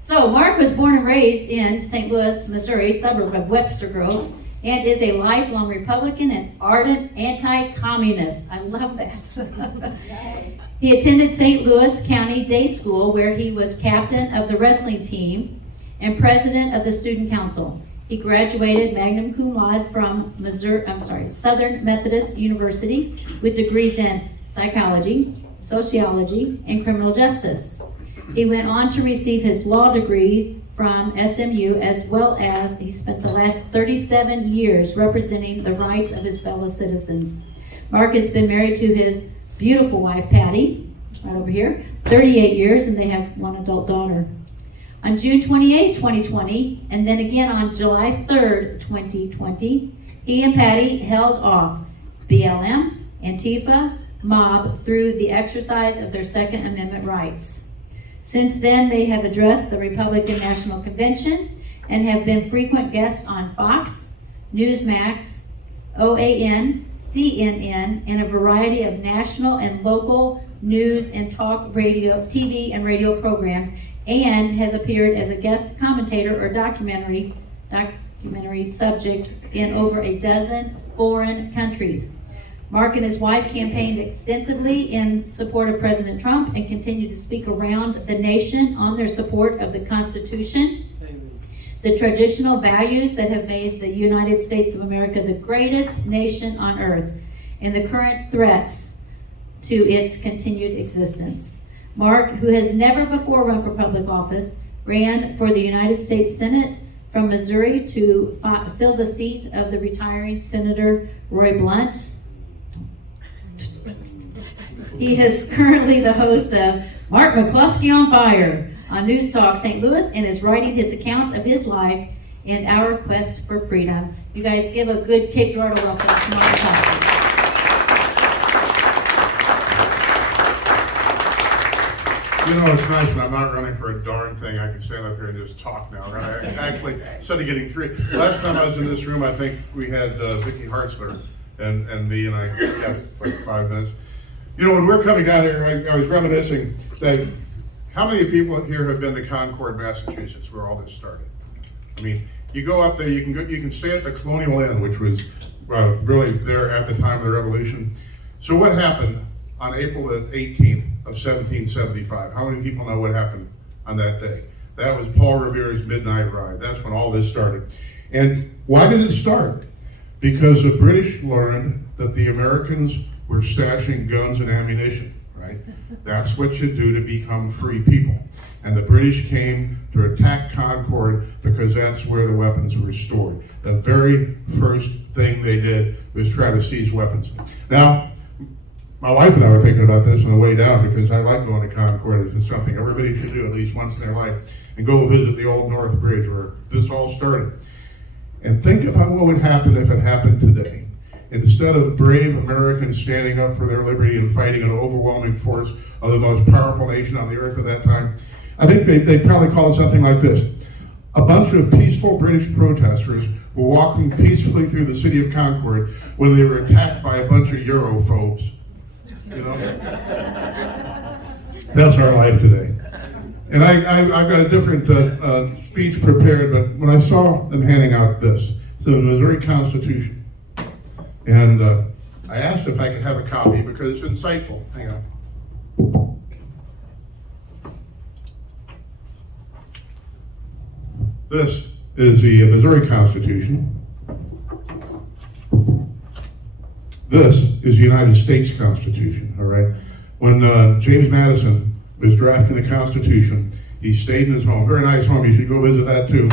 So Mark was born and raised in St. Louis, Missouri, suburb of Webster Groves, and is a lifelong Republican and ardent anti-communist. I love that. He attended St. Louis County Day School, where he was captain of the wrestling team and president of the student council. He graduated magna cum laude from Southern Methodist University with degrees in psychology, sociology, and criminal justice. He went on to receive his law degree from SMU, as well as he spent the last 37 years representing the rights of his fellow citizens. Mark has been married to his beautiful wife, Patty, right over here, 38 years, and they have one adult daughter. On June 28, 2020, and then again on July 3rd, 2020, he and Patty held off BLM, ANTIFA, mob through the exercise of their Second Amendment rights. Since then, they have addressed the Republican National Convention and have been frequent guests on Fox, Newsmax, OAN, CNN, and a variety of national and local news and talk radio, TV and radio programs, and has appeared as a guest commentator or documentary subject in over a dozen foreign countries. Mark and his wife campaigned extensively in support of President Trump and continue to speak around the nation on their support of the Constitution, the traditional values that have made the United States of America the greatest nation on earth, and the current threats to its continued existence. Mark, who has never before run for public office, ran for the United States Senate from Missouri to fill the seat of the retiring Senator Roy Blunt. He is currently the host of Mark McCloskey on Fire on News Talk St. Louis, and is writing his account of his life and our quest for freedom. You guys give a good Cape Girardeau welcome to Mark McCloskey. You know, it's nice when I'm not running for a darn thing. I can stand up here and just talk now, right? Actually, instead of getting three. Last time I was in this room, I think we had Vicki Hartzler and me, and I had like 5 minutes. You know, when we're coming down here, I was reminiscing that how many people here have been to Concord, Massachusetts, where all this started? I mean, you go up there, you can stay at the Colonial Inn, which was really there at the time of the Revolution. So what happened on April the 18th of 1775? How many people know what happened on that day? That was Paul Revere's Midnight Ride. That's when all this started. And why did it start? Because the British learned that the Americans were stashing guns and ammunition, right? That's what you do to become free people. And the British came to attack Concord because that's where the weapons were stored. The very first thing they did was try to seize weapons. Now, my wife and I were thinking about this on the way down because I like going to Concord. It's something everybody should do at least once in their life, and go visit the Old North Bridge where this all started. And think about what would happen if it happened today. Instead of brave Americans standing up for their liberty and fighting an overwhelming force of the most powerful nation on the earth at that time, I think they'd probably call it something like this. A bunch of peaceful British protesters were walking peacefully through the city of Concord when they were attacked by a bunch of Europhobes. You know? That's our life today. And I've got a different speech prepared, but when I saw them handing out this, so the Missouri Constitution, and I asked if I could have a copy because it's insightful. Hang on. This is the Missouri Constitution. This is the United States Constitution, all right? When James Madison was drafting the Constitution, he stayed in his home. Very nice home, you should go visit that too.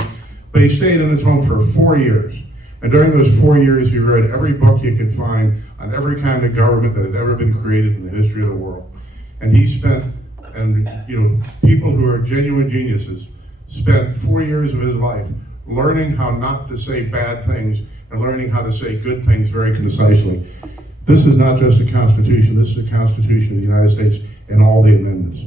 But he stayed in his home for 4 years. And during those 4 years, he read every book you could find on every kind of government that had ever been created in the history of the world. And he spent, and you know, people who are genuine geniuses spent 4 years of his life learning how not to say bad things and learning how to say good things very concisely. This is not just a Constitution, this is a Constitution of the United States and all the amendments.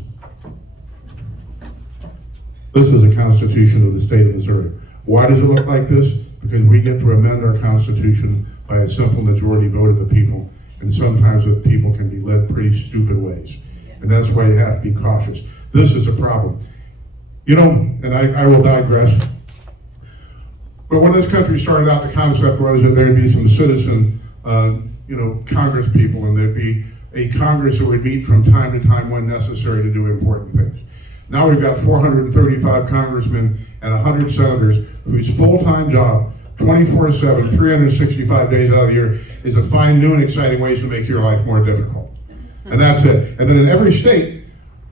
This is a Constitution of the state of Missouri. Why does it look like this? Because we get to amend our Constitution by a simple majority vote of the people, and sometimes the people can be led pretty stupid ways. And that's why you have to be cautious. This is a problem. You know, and I will digress, but when this country started out, the concept was that there'd be some citizen, Congress people, and there'd be a Congress that would meet from time to time when necessary to do important things. Now we've got 435 congressmen and 100 senators whose full-time job, 24/7, 365 days out of the year, is to find new and exciting ways to make your life more difficult. And that's it. And then in every state,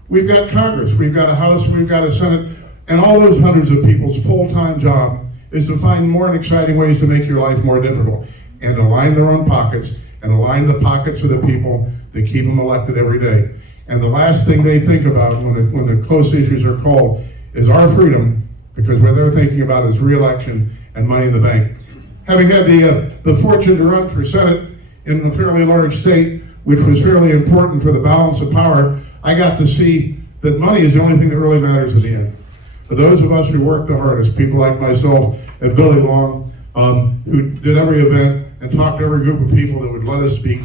we've got Congress, we've got a House, we've got a Senate, and all those hundreds of people's full-time job is to find more and exciting ways to make your life more difficult and to line their own pockets and align the pockets of the people that keep them elected every day. And the last thing they think about when the close issues are called is our freedom, because what they're thinking about is re-election and money in the bank. Having had the fortune to run for Senate in a fairly large state, which was fairly important for the balance of power, I got to see that money is the only thing that really matters in the end. For those of us who work the hardest, people like myself and Billy Long, who did every event and talked to every group of people that would let us speak,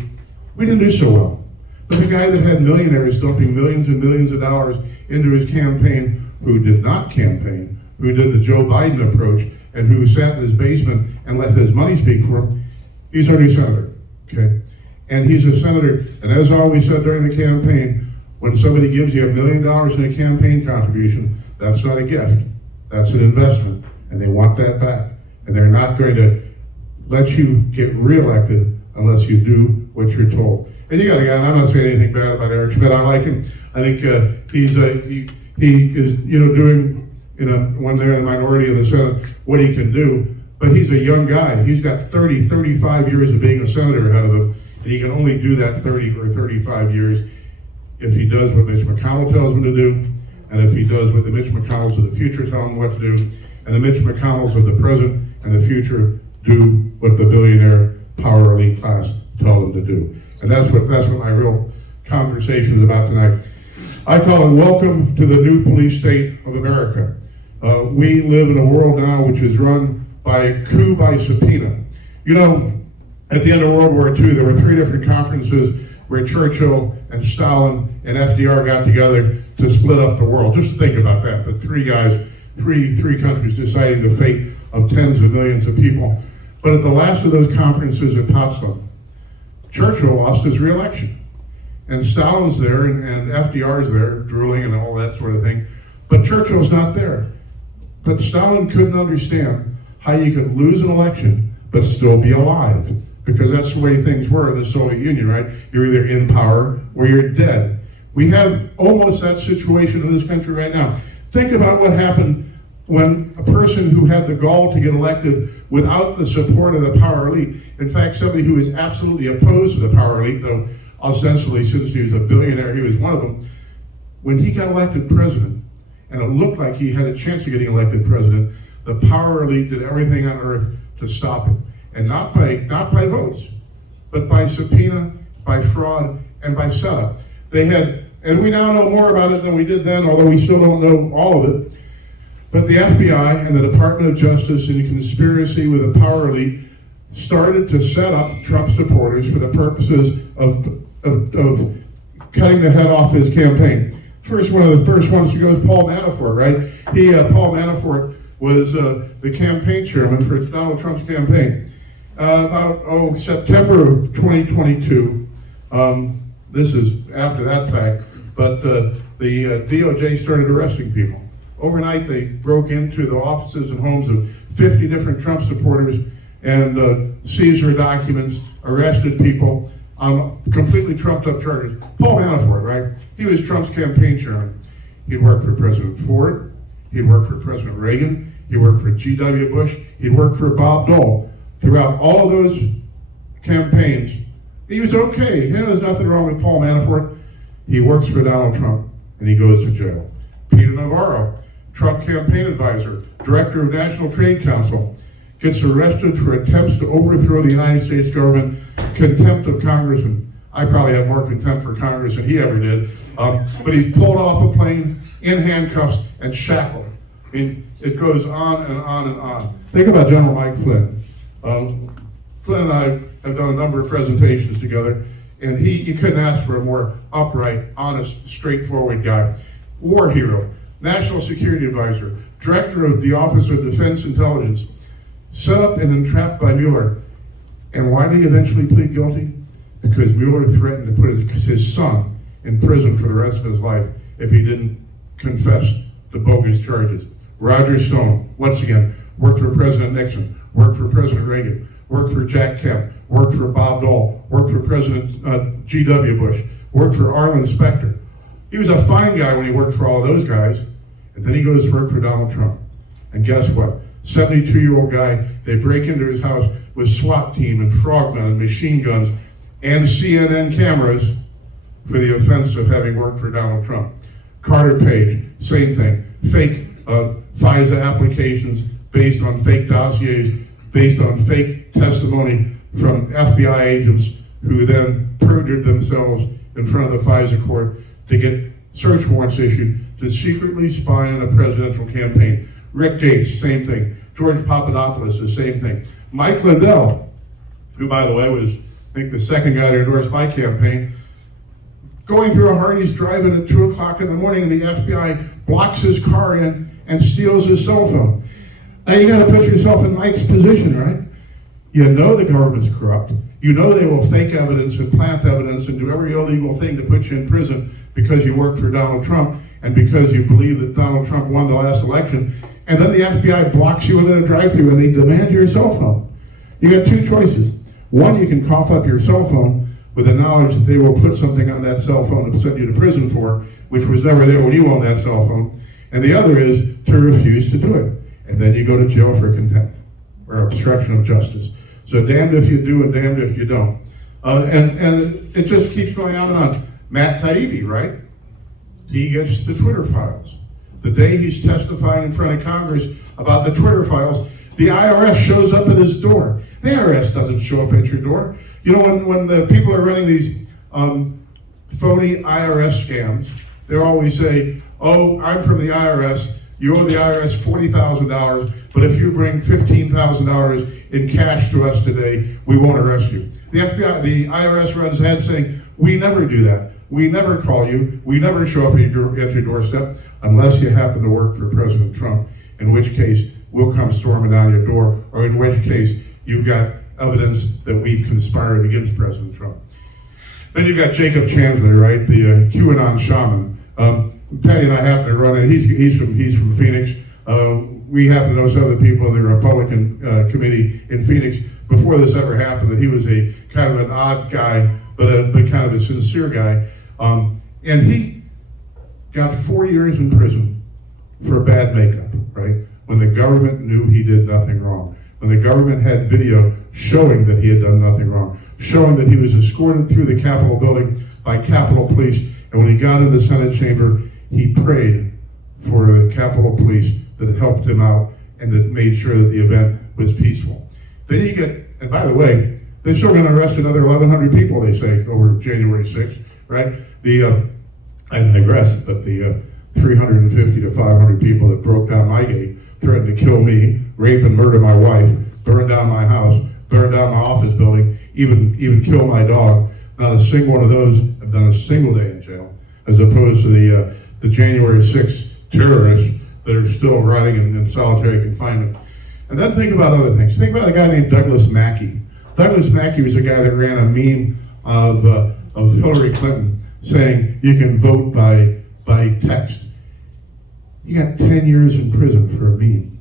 we didn't do so well. But the guy that had millionaires dumping millions and millions of dollars into his campaign, who did not campaign, who did the Joe Biden approach, and who sat in his basement and let his money speak for him, he's our new senator, okay? And he's a senator, and as I always said during the campaign, when somebody gives you $1 million in a campaign contribution, that's not a gift, that's an investment, and they want that back. And they're not going to let you get reelected unless you do what you're told. And you got a guy, and I'm not saying anything bad about Eric Schmidt, I like him. I think he is doing, when they're in the minority of the Senate, what he can do. But he's a young guy. He's got 30, 35 years of being a senator ahead of him, and he can only do that 30 or 35 years if he does what Mitch McConnell tells him to do, and if he does what the Mitch McConnells of the future tell him what to do, and the Mitch McConnells of the present and the future do what the billionaire power elite class tell them to do. And that's what my real conversation is about tonight. I call it welcome to the new police state of America. We live in a world now which is run by coup by subpoena. You know, at the end of World War II, there were 3 different conferences where Churchill and Stalin and FDR got together to split up the world. Just think about that. But 3 guys, three countries deciding the fate of tens of millions of people. But at the last of those conferences at Potsdam, Churchill lost his re-election. And Stalin's there and FDR's there, drooling and all that sort of thing. But Churchill's not there. But Stalin couldn't understand how you could lose an election but still be alive. Because that's the way things were in the Soviet Union, right? You're either in power or you're dead. We have almost that situation in this country right now. Think about what happened when a person who had the gall to get elected without the support of the power elite, in fact, somebody who was absolutely opposed to the power elite, though ostensibly since he was a billionaire, he was one of them, when he got elected president, and it looked like he had a chance of getting elected president, the power elite did everything on earth to stop him. And not by votes, but by subpoena, by fraud, and by setup. They had, and we now know more about it than we did then, although we still don't know all of it. But the FBI and the Department of Justice, in conspiracy with the power elite, started to set up Trump supporters for the purposes of cutting the head off his campaign. One of the first ones to go is Paul Manafort, right? Paul Manafort was the campaign chairman for Donald Trump's campaign. About September of 2022, this is after that fact, but the DOJ started arresting people. Overnight, they broke into the offices and homes of 50 different Trump supporters and seized their documents, arrested people on completely trumped up charges. Paul Manafort, right? He was Trump's campaign chairman. He worked for President Ford. He worked for President Reagan. He worked for G.W. Bush. He worked for Bob Dole. Throughout all of those campaigns, he was okay. There's nothing wrong with Paul Manafort. He works for Donald Trump, and he goes to jail. Peter Navarro, Trump campaign advisor, director of National Trade Council, gets arrested for attempts to overthrow the United States government, contempt of Congress, and I probably have more contempt for Congress than he ever did, but he pulled off a plane in handcuffs and shackled. I mean, it goes on and on and on. Think about General Mike Flynn. Flynn and I have done a number of presentations together, and you couldn't ask for a more upright, honest, straightforward guy. War hero. National Security Advisor, Director of the Office of Defense Intelligence, set up and entrapped by Mueller. And why did he eventually plead guilty? Because Mueller threatened to put his son in prison for the rest of his life if he didn't confess to bogus charges. Roger Stone, once again, worked for President Nixon, worked for President Reagan, worked for Jack Kemp, worked for Bob Dole, worked for President G.W. Bush, worked for Arlen Specter. He was a fine guy when he worked for all of those guys, and then he goes to work for Donald Trump. And guess what? 72-year-old guy, they break into his house with SWAT team and frogmen and machine guns and CNN cameras for the offense of having worked for Donald Trump. Carter Page, same thing. Fake FISA applications based on fake dossiers, based on fake testimony from FBI agents who then perjured themselves in front of the FISA court to get search warrants issued to secretly spy on a presidential campaign. Rick Gates, same thing. George Papadopoulos, the same thing. Mike Lindell, who, by the way, was, I think, the second guy to endorse my campaign, going through a Hardee's drive-in at 2 o'clock in the morning, and the FBI blocks his car in and steals his cell phone. Now you got to put yourself in Mike's position, right? You know the government's corrupt. You know they will fake evidence and plant evidence and do every illegal thing to put you in prison because you worked for Donald Trump and because you believe that Donald Trump won the last election. And then the FBI blocks you into the drive-thru and they demand your cell phone. You got two choices. One, you can cough up your cell phone with the knowledge that they will put something on that cell phone to send you to prison for, which was never there when you owned that cell phone. And the other is to refuse to do it. And then you go to jail for contempt or obstruction of justice. So damned if you do and damned if you don't. And it just keeps going on and on. Matt Taibbi, right? He gets the Twitter files. The day he's testifying in front of Congress about the Twitter files, the IRS shows up at his door. The IRS doesn't show up at your door. You know, when the people are running these phony IRS scams, they always say, oh, I'm from the IRS. You owe the IRS $40,000, but if you bring $15,000 in cash to us today, we won't arrest you. The FBI, the IRS runs ahead saying, we never do that. We never call you. We never show up at your doorstep unless you happen to work for President Trump, in which case we'll come storming down your door, or in which case you've got evidence that we've conspired against President Trump. Then you've got Jacob Chandler, right, the QAnon shaman. Patty and I happen to run it. He's from Phoenix. We happen to know some of the people in the Republican committee in Phoenix before this ever happened. That he was a kind of an odd guy, but kind of a sincere guy. And he got 4 years in prison for bad makeup, right? When the government knew he did nothing wrong. When the government had video showing that he had done nothing wrong, showing that he was escorted through the Capitol building by Capitol Police, and when he got in the Senate chamber, he prayed for the Capitol Police that helped him out and that made sure that the event was peaceful. Then you get, and by the way, they're still going to arrest another 1,100 people, they say, over January 6th, right? I digress, but the 350 to 500 people that broke down my gate, threatened to kill me, rape and murder my wife, burn down my house, burn down my office building, even kill my dog. Not a single one of those have done a single day in jail, as opposed to the January 6th terrorists that are still rotting in solitary confinement. And then think about other things. Think about a guy named Douglas Mackey. Douglas Mackey was a guy that ran a meme of Hillary Clinton saying you can vote by text. He got 10 years in prison for a meme.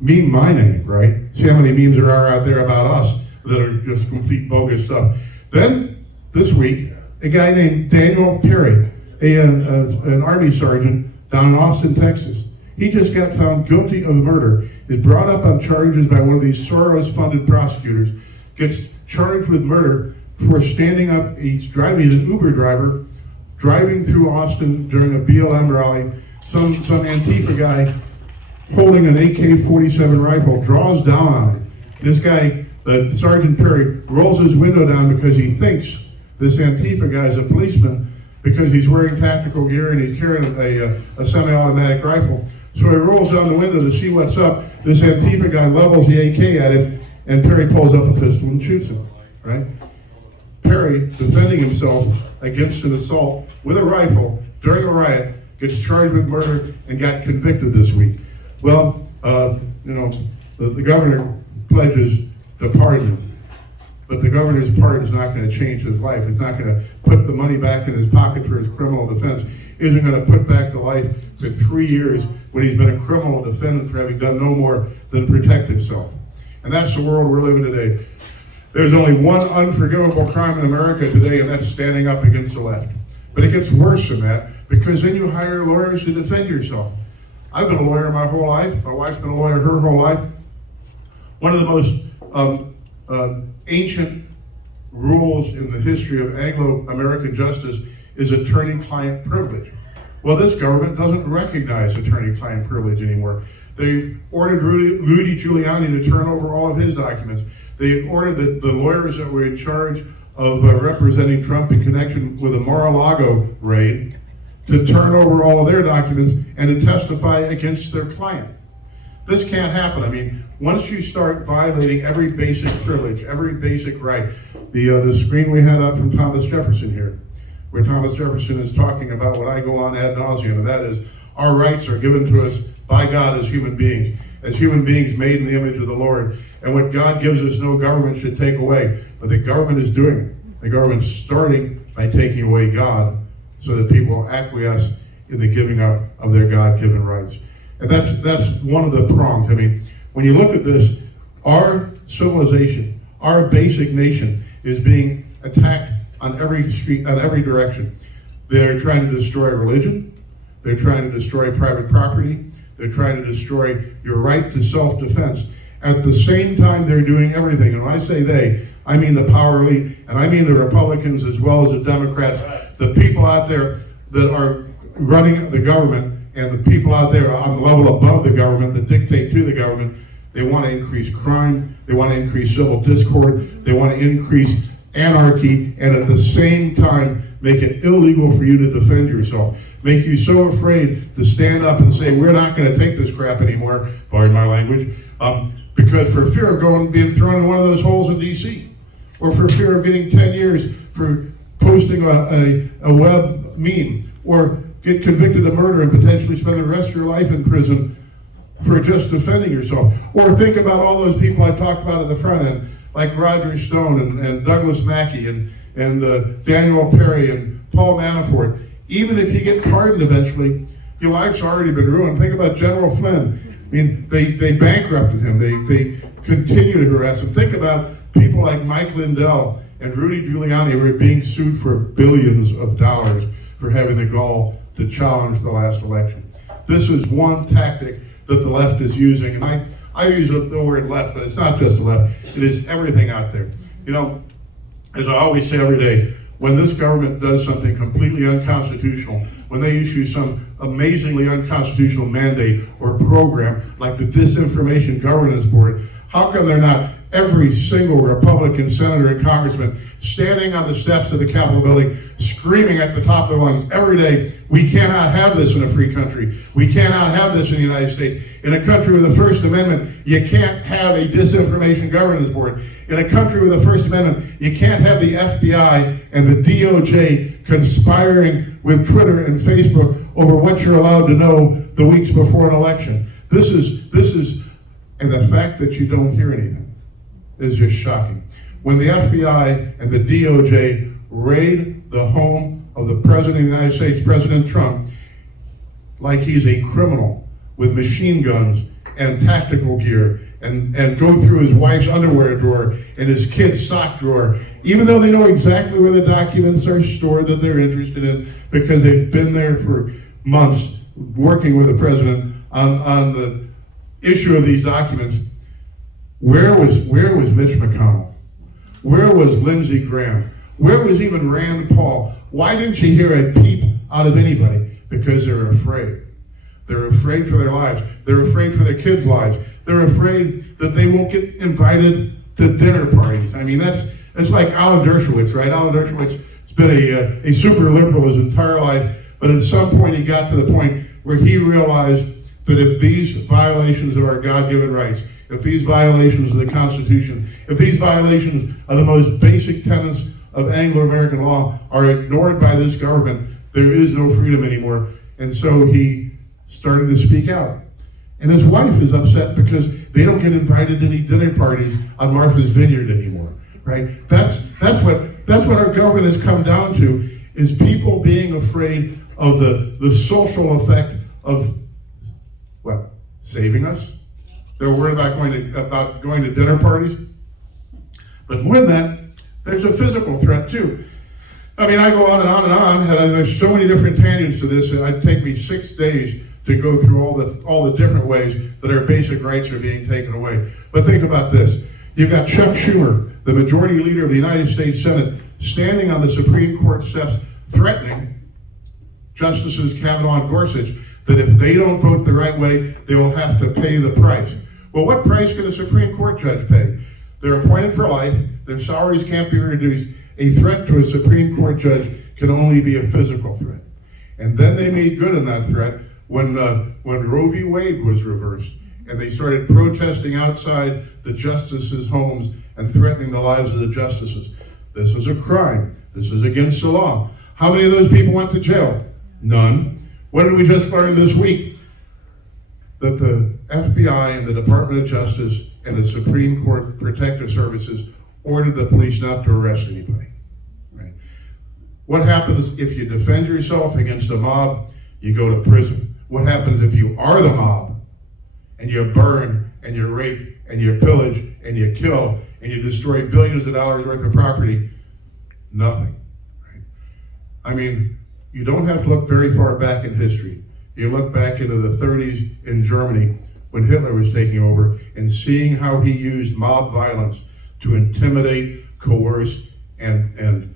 Meme my name, right? See how many memes there are out there about us that are just complete bogus stuff. Then, this week, a guy named Daniel Perry, an Army sergeant down in Austin, Texas. He just got found guilty of murder, is brought up on charges by one of these Soros-funded prosecutors, gets charged with murder for standing up. He's an Uber driver, driving through Austin during a BLM rally. Some ANTIFA guy holding an AK-47 rifle draws down on it. This guy, Sergeant Perry, rolls his window down because he thinks this Antifa guy is a policeman because he's wearing tactical gear and he's carrying a semi-automatic rifle. So he rolls down the window to see what's up. This Antifa guy levels the AK at him, and Perry pulls up a pistol and shoots him, right? Perry, defending himself against an assault with a rifle during a riot, gets charged with murder, and got convicted this week. Well, the governor pledges to pardon him. But the governor's pardon is not going to change his life. It's not going to put the money back in his pocket for his criminal defense. Isn't going to put back to life for 3 years when he's been a criminal defendant for having done no more than protect himself. And that's the world we're living today. There's only one unforgivable crime in America today, and that's standing up against the left. But it gets worse than that, because then you hire lawyers to defend yourself. I've been a lawyer my whole life. My wife's been a lawyer her whole life. One of the most ancient rules in the history of Anglo-American justice is attorney-client privilege. Well, this government doesn't recognize attorney-client privilege anymore. They've ordered Rudy Giuliani to turn over all of his documents. They've ordered the lawyers that were in charge of representing Trump in connection with the Mar-a-Lago raid to turn over all of their documents and to testify against their client. This can't happen. I mean, once you start violating every basic privilege, every basic right, the screen we had up from Thomas Jefferson here, where Thomas Jefferson is talking about what I go on ad nauseum, and that is our rights are given to us by God as human beings made in the image of the Lord. And what God gives us, no government should take away. But the government is doing it. The government's starting by taking away God so that people acquiesce in the giving up of their God-given rights. And that's one of the prongs. I mean, when you look at this, our civilization, our basic nation is being attacked on every street, on every direction. They're trying to destroy religion. They're trying to destroy private property. They're trying to destroy your right to self-defense. At the same time, they're doing everything. And when I say they, I mean the power elite, and I mean the Republicans as well as the Democrats, the people out there that are running the government, and the people out there on the level above the government that dictate to the government. They want to increase crime. They want to increase civil discord. They want to increase anarchy, and at the same time make it illegal for you to defend yourself. Make you so afraid to stand up and say, we're not going to take this crap anymore, pardon my language, because for fear of being thrown in one of those holes in D.C., or for fear of getting 10 years for posting a web meme, or get convicted of murder and potentially spend the rest of your life in prison for just defending yourself. Or think about all those people I talked about at the front end, like Roger Stone and Douglas Mackey and Daniel Perry and Paul Manafort. Even if you get pardoned eventually, your life's already been ruined. Think about General Flynn. I mean, they bankrupted him. They continue to harass him. Think about people like Mike Lindell and Rudy Giuliani, who are being sued for billions of dollars for having the gall to challenge the last election. This is one tactic that the left is using, and I use the word left, but it's not just the left. It is everything out there. You know, as I always say every day, when this government does something completely unconstitutional, when they issue some amazingly unconstitutional mandate or program like the Disinformation Governance Board, how come they're not every single Republican senator and congressman standing on the steps of the Capitol building, screaming at the top of their lungs every day, we cannot have this in a free country. We cannot have this in the United States. In a country with the First Amendment, you can't have a Disinformation Governance Board. In a country with the First Amendment, you can't have the FBI and the DOJ conspiring with Twitter and Facebook over what you're allowed to know the weeks before an election. This is, and the fact that you don't hear anything is just shocking. When the FBI and the DOJ raid the home of the President of the United States, President Trump, like he's a criminal with machine guns and tactical gear, and go through his wife's underwear drawer and his kid's sock drawer, even though they know exactly where the documents are stored that they're interested in, because they've been there for months working with the president on the issue of these documents. Where was Mitch McConnell? Where was Lindsey Graham? Where was even Rand Paul? Why didn't you hear a peep out of anybody? Because they're afraid. They're afraid for their lives. They're afraid for their kids' lives. They're afraid that they won't get invited to dinner parties. I mean, it's like Alan Dershowitz, right? Alan Dershowitz has been a super liberal his entire life, but at some point he got to the point where he realized that if these violations of our God-given rights, if these violations of the Constitution, if these violations of the most basic tenets of Anglo-American law are ignored by this government, there is no freedom anymore. And so he started to speak out. And his wife is upset because they don't get invited to any dinner parties on Martha's Vineyard anymore, right? That's what our government has come down to, is people being afraid of the social effect of, what, saving us? They're worried about going to dinner parties. But more than that, there's a physical threat too. I mean, I go on and on and on, and there's so many different tangents to this. It'd take me 6 days to go through all the different ways that our basic rights are being taken away. But think about this. You've got Chuck Schumer, the majority leader of the United States Senate, standing on the Supreme Court steps threatening Justices Kavanaugh and Gorsuch that if they don't vote the right way, they will have to pay the price. Well, what price can a Supreme Court judge pay? They're appointed for life. Their salaries can't be reduced. A threat to a Supreme Court judge can only be a physical threat. And then they made good on that threat when Roe v. Wade was reversed, and they started protesting outside the justices' homes and threatening the lives of the justices. This is a crime. This is against the law. How many of those people went to jail? None. What did we just learn this week? That the FBI and the Department of Justice and the Supreme Court Protective Services ordered the police not to arrest anybody. Right? What happens if you defend yourself against a mob? You go to prison. What happens if you are the mob and you burn and you rape and you pillage and you kill and you destroy billions of dollars worth of property? Nothing. Right? I mean, you don't have to look very far back in history. You look back into the 30s in Germany when Hitler was taking over and seeing how he used mob violence to intimidate, coerce, and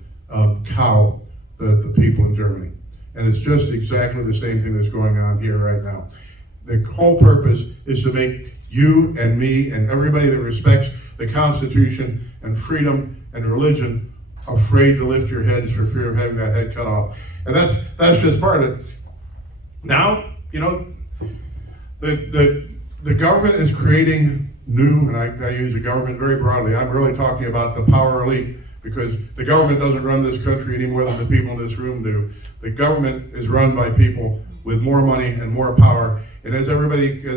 cow the people in Germany. And it's just exactly the same thing that's going on here right now. The whole purpose is to make you and me and everybody that respects the Constitution and freedom and religion afraid to lift your heads for fear of having that head cut off. And that's just part of it. Now, you know, the government is creating new, and I use the government very broadly. I'm really talking about the power elite, because the government doesn't run this country any more than the people in this room do. The government is run by people with more money and more power. And as I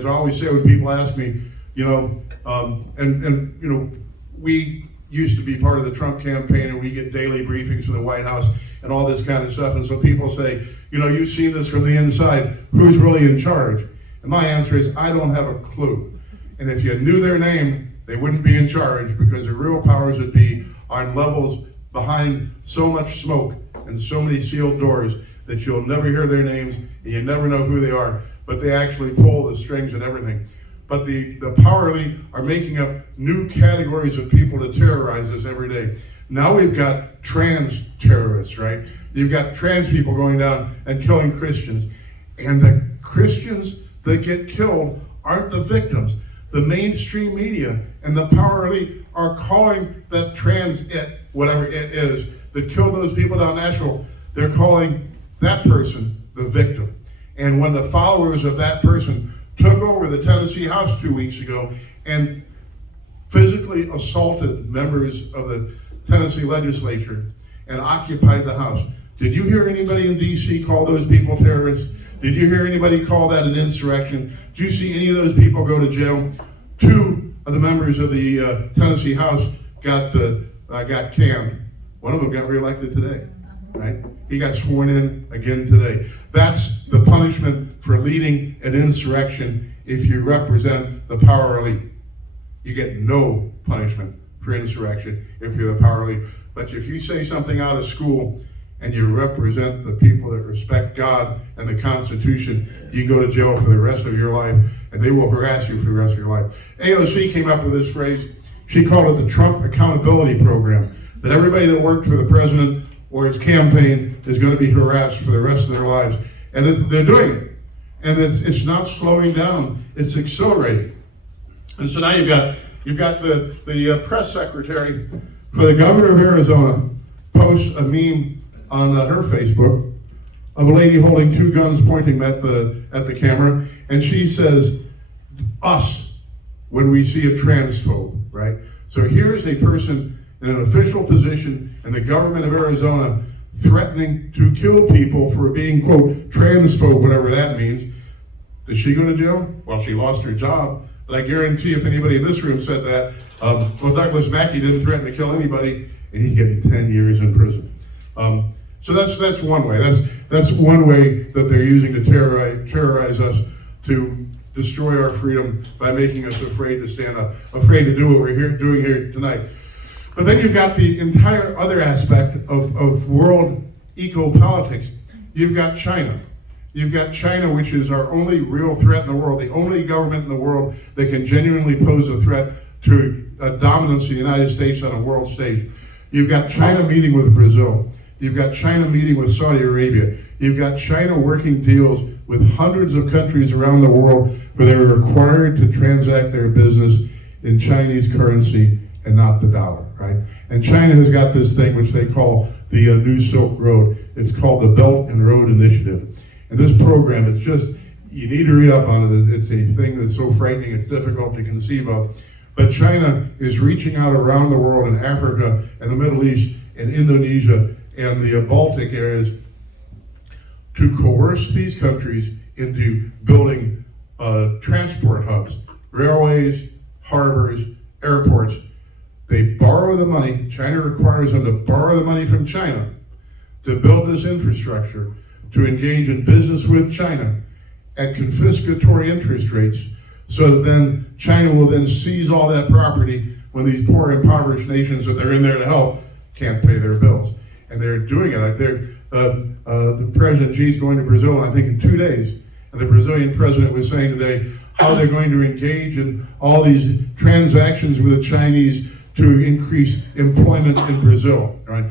always say when people ask me, you know, you know, we used to be part of the Trump campaign and we get daily briefings from the White House and all this kind of stuff. And so people say, you know, you've seen this from the inside. Who's really in charge? And my answer is, I don't have a clue. And if you knew their name, they wouldn't be in charge, because the real powers would be on levels behind so much smoke and so many sealed doors that you'll never hear their names and you never know who they are, but they actually pull the strings and everything. But the power elite are making up new categories of people to terrorize us every day. Now we've got trans terrorists, right? You've got trans people going down and killing Christians. And the Christians that get killed aren't the victims. The mainstream media and the power elite are calling that trans it, whatever it is, that killed those people down Nashville, they're calling that person the victim. And when the followers of that person took over the Tennessee House 2 weeks ago and physically assaulted members of the Tennessee legislature and occupied the House, did you hear anybody in D.C. call those people terrorists? Did you hear anybody call that an insurrection? Did you see any of those people go to jail? 2 of the members of the Tennessee House got canned. One of them got reelected today, right? He got sworn in again today. That's the punishment for leading an insurrection if you represent the power elite. You get no punishment for insurrection if you're the power elite. But if you say something out of school and you represent the people that respect God and the Constitution, you go to jail for the rest of your life, and they will harass you for the rest of your life. AOC came up with this phrase. She called it the Trump Accountability Program, that everybody that worked for the president or his campaign is going to be harassed for the rest of their lives. And they're doing it. And it's not slowing down, it's accelerating. And so now you've got the press secretary for the governor of Arizona posts a meme on her Facebook of a lady holding 2 guns pointing at the camera, and she says, "Us," when we see a transphobe, right? So here's a person in an official position in the government of Arizona threatening to kill people for being, quote, transphobe, whatever that means. Does she go to jail? Well, she lost her job, but I guarantee if anybody in this room said that, well, Douglas Mackey didn't threaten to kill anybody, and he's getting 10 years in prison. So that's one way. That's one way that they're using to terrorize us, to destroy our freedom by making us afraid to stand up, afraid to do what we're doing here tonight. But then you've got the entire other aspect of world eco-politics. You've got China. You've got China, which is our only real threat in the world, the only government in the world that can genuinely pose a threat to a dominance of the United States on a world stage. You've got China meeting with Brazil. You've got China meeting with Saudi Arabia. You've got China working deals with hundreds of countries around the world where they're required to transact their business in Chinese currency and not the dollar, right? And China has got this thing which they call the New Silk Road. It's called the Belt and Road Initiative. And this program is just, you need to read up on it. It's a thing that's so frightening, it's difficult to conceive of. But China is reaching out around the world in Africa and the Middle East and Indonesia and the Baltic areas to coerce these countries into building transport hubs, railways, harbors, airports. They borrow the money. China requires them to borrow the money from China to build this infrastructure, to engage in business with China at confiscatory interest rates, so that then China will then seize all that property when these poor, impoverished nations that they're in there to help can't pay their bills. And they're doing it. The President Xi's going to Brazil, I think, in 2 days. And the Brazilian president was saying today how they're going to engage in all these transactions with the Chinese to increase employment in Brazil. Right?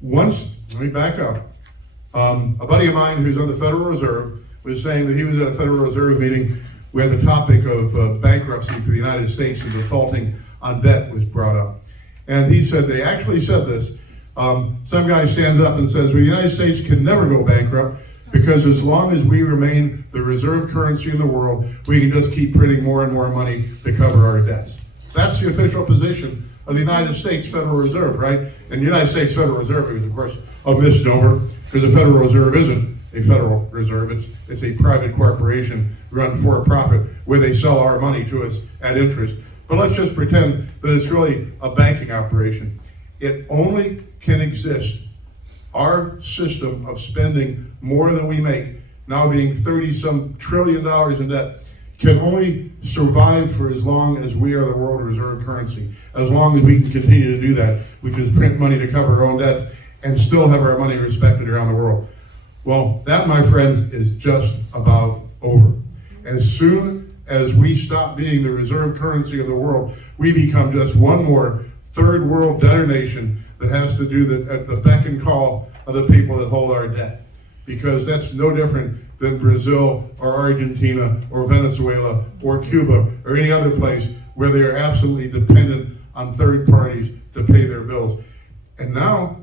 Once, let me back up. A buddy of mine who's on the Federal Reserve was saying that he was at a Federal Reserve meeting where the topic of bankruptcy for the United States and defaulting on debt was brought up. And he said, they actually said this, some guy stands up and says, well, the United States can never go bankrupt because as long as we remain the reserve currency in the world, we can just keep printing more and more money to cover our debts. That's the official position of the United States Federal Reserve, right? And the United States Federal Reserve is, of course, a misnomer because the Federal Reserve isn't a Federal Reserve. It's a private corporation run for profit where they sell our money to us at interest. But let's just pretend that it's really a banking operation. It only can exist. Our system of spending more than we make, now being $30-some trillion in debt, can only survive for as long as we are the world reserve currency. As long as we can continue to do that, we can print money to cover our own debts and still have our money respected around the world. Well, that, my friends, is just about over. As soon as we stop being the reserve currency of the world, we become just one more third world debtor nation that has to do at the beck and call of the people that hold our debt. Because that's no different than Brazil or Argentina or Venezuela or Cuba or any other place where they are absolutely dependent on third parties to pay their bills. And now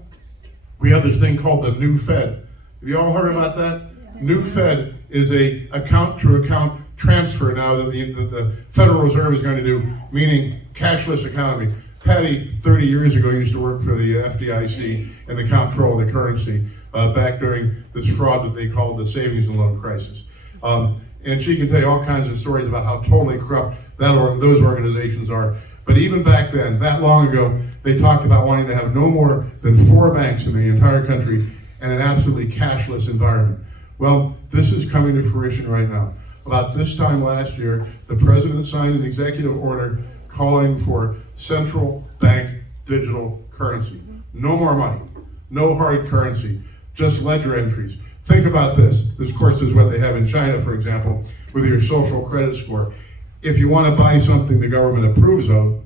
we have this thing called the new Fed. Have you all heard about that? Yeah. New Fed is a account-to-account transfer now that the Federal Reserve is going to do, meaning cashless economy. Patty, 30 years ago, used to work for the FDIC and the comptroller of the currency back during this fraud that they called the savings and loan crisis. And she can tell you all kinds of stories about how totally corrupt those organizations are. But even back then, that long ago, they talked about wanting to have no more than 4 banks in the entire country and an absolutely cashless environment. Well, this is coming to fruition right now. About this time last year, the president signed an executive order calling for central bank digital currency. No more money, no hard currency, just ledger entries. Think about this. This, of course, is what they have in China, for example, with your social credit score. If you want to buy something the government approves of,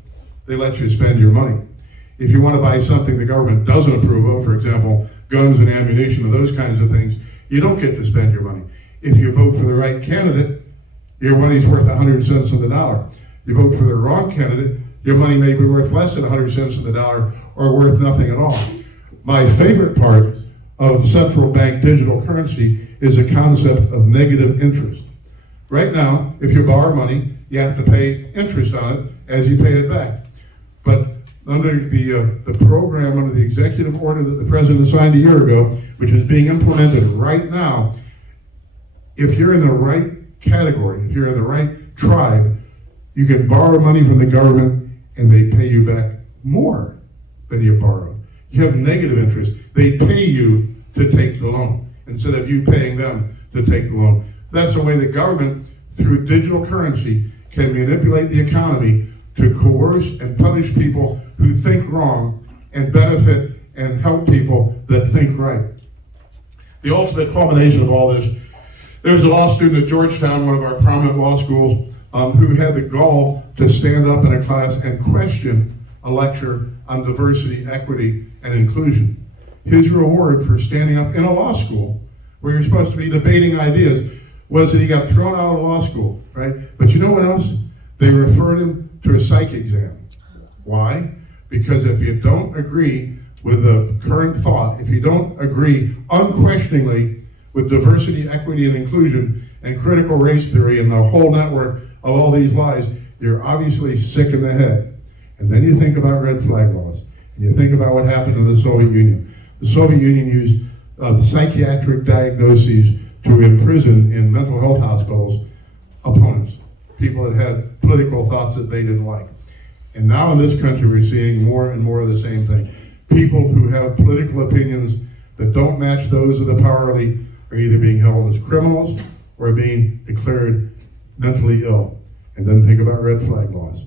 they let you spend your money. If you want to buy something the government doesn't approve of, for example, guns and ammunition and those kinds of things, you don't get to spend your money. If you vote for the right candidate, your money's worth 100 cents on the dollar. You vote for the wrong candidate, your money may be worth less than 100 cents on the dollar or worth nothing at all. My favorite part of central bank digital currency is the concept of negative interest. Right now, if you borrow money, you have to pay interest on it as you pay it back. But under the program, under the executive order that the president signed a year ago, which is being implemented right now, if you're in the right category, if you're in the right tribe, you can borrow money from the government and they pay you back more than you borrowed. You have negative interest. They pay you to take the loan instead of you paying them to take the loan. That's the way the government, through digital currency, can manipulate the economy to coerce and punish people who think wrong and benefit and help people that think right. The ultimate culmination of all this, there was a law student at Georgetown, one of our prominent law schools, who had the gall to stand up in a class and question a lecture on diversity, equity, and inclusion. His reward for standing up in a law school where you're supposed to be debating ideas was that he got thrown out of law school, right? But you know what else? They referred him to a psych exam. Why? Because if you don't agree with the current thought, if you don't agree unquestioningly with diversity, equity, and inclusion, and critical race theory, and the whole network of all these lies, you're obviously sick in the head. And then you think about red flag laws, and you think about what happened in the Soviet Union. The Soviet Union used psychiatric diagnoses to imprison in mental health hospitals opponents, people that had political thoughts that they didn't like. And now in this country, we're seeing more and more of the same thing. People who have political opinions that don't match those of the power elite are either being held as criminals or being declared mentally ill. And then think about red flag laws.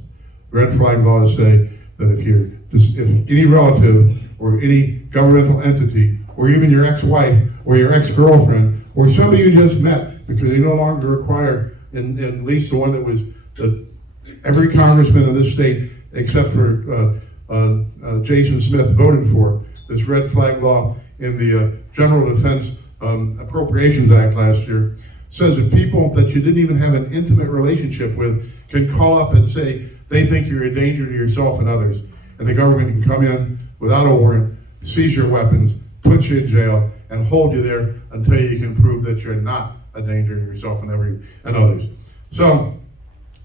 Red flag laws say that if any relative or any governmental entity or even your ex-wife or your ex-girlfriend or somebody you just met, because they no longer require, and at least the one that was every congressman in this state except for Jason Smith voted for, this red flag law in the General Defense Appropriations Act last year, says that people that you didn't even have an intimate relationship with can call up and say they think you're a danger to yourself and others. And the government can come in without a warrant, seize your weapons, put you in jail, and hold you there until you can prove that you're not a danger to yourself and others. So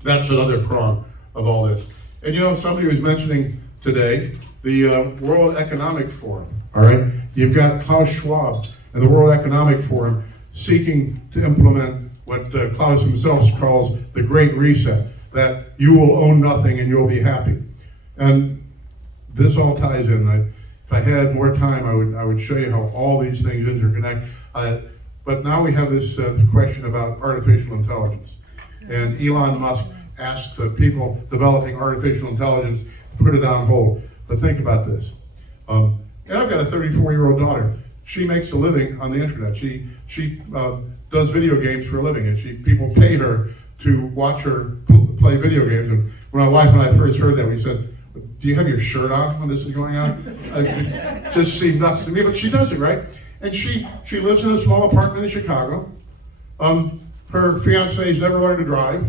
that's another prong of all this. And you know, somebody was mentioning today the World Economic Forum, all right? You've got Klaus Schwab and the World Economic Forum seeking to implement what Klaus himself calls the Great Reset, that you will own nothing and you'll be happy. And this all ties in. If I had more time, I would show you how all these things interconnect. But now we have this question about artificial intelligence. And Elon Musk asked the people developing artificial intelligence to put it on hold. But think about this. And I've got a 34-year-old daughter. She makes a living on the internet. She does video games for a living, and people pay her to watch her play video games. And when my wife and I first heard that, we said, "Do you have your shirt on when this is going on?" It just seemed nuts to me, but she does it, right? And she lives in a small apartment in Chicago. Her fiance's never learned to drive.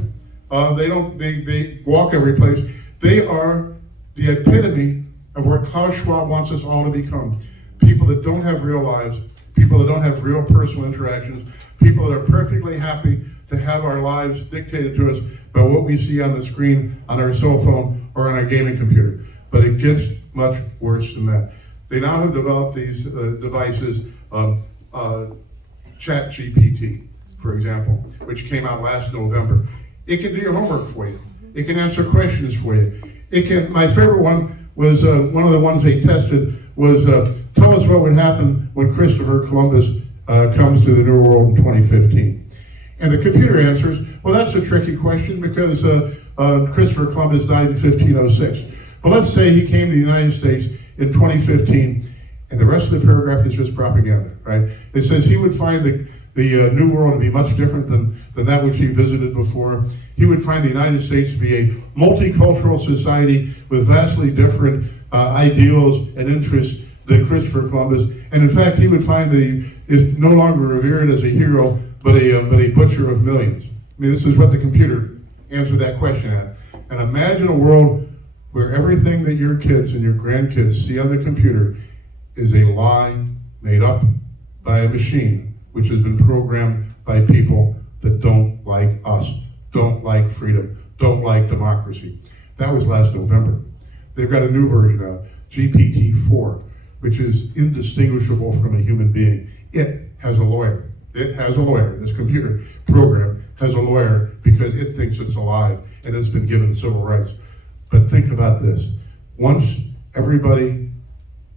They walk every place. They are the epitome of what Klaus Schwab wants us all to become. People that don't have real lives, people that don't have real personal interactions, people that are perfectly happy to have our lives dictated to us by what we see on the screen, on our cell phone, or on our gaming computer. But it gets much worse than that. They now have developed these devices, ChatGPT, for example, which came out last November. It can do your homework for you. It can answer questions for you. My favorite one was, one of the ones they tested was, tell us what would happen when Christopher Columbus comes to the New World in 2015. And the computer answers, well, that's a tricky question because Christopher Columbus died in 1506. But let's say he came to the United States in 2015, and the rest of the paragraph is just propaganda, right? It says he would find the New World to be much different than that which he visited before. He would find the United States to be a multicultural society with vastly different ideals and interests than Christopher Columbus. And in fact, he would find that he is no longer revered as a hero, but a butcher of millions. I mean, this is what the computer answered that question at. And imagine a world where everything that your kids and your grandkids see on the computer is a lie made up by a machine, which has been programmed by people that don't like us, don't like freedom, don't like democracy. That was last November. They've got a new version out, GPT-4, which is indistinguishable from a human being. It has a lawyer. It has a lawyer. This computer program has a lawyer because it thinks it's alive and it's been given civil rights. But think about this. Once everybody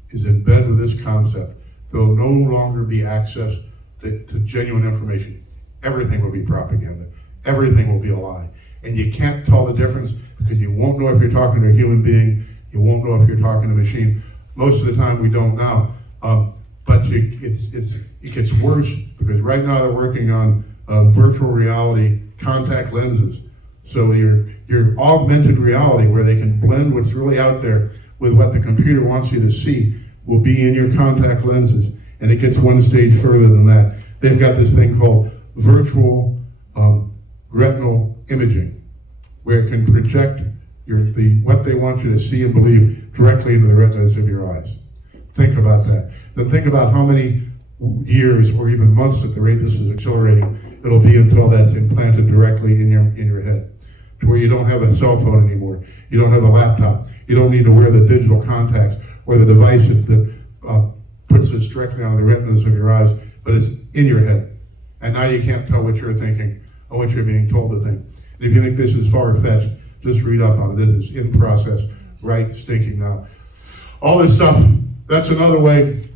is in bed with this concept, there'll no longer be access to genuine information. Everything will be propaganda. Everything will be a lie. And you can't tell the difference because you won't know if you're talking to a human being. You won't know if you're talking to a machine. Most of the time we don't now. But it gets worse because right now they're working on virtual reality contact lenses. So your augmented reality, where they can blend what's really out there with what the computer wants you to see, will be in your contact lenses. And it gets one stage further than that. They've got this thing called virtual retinal imaging, where it can project what they want you to see and believe directly into the retinas of your eyes. Think about that. Then think about how many years or even months at the rate this is accelerating it'll be until that's implanted directly in your head, to where you don't have a cell phone anymore, you don't have a laptop, you don't need to wear the digital contacts or the device that puts this directly onto the retinas of your eyes, but it's in your head. And now you can't tell what you're thinking or what you're being told to think. And if you think this is far-fetched, just read up on it. It is in process right stinking now. All this stuff, that's another way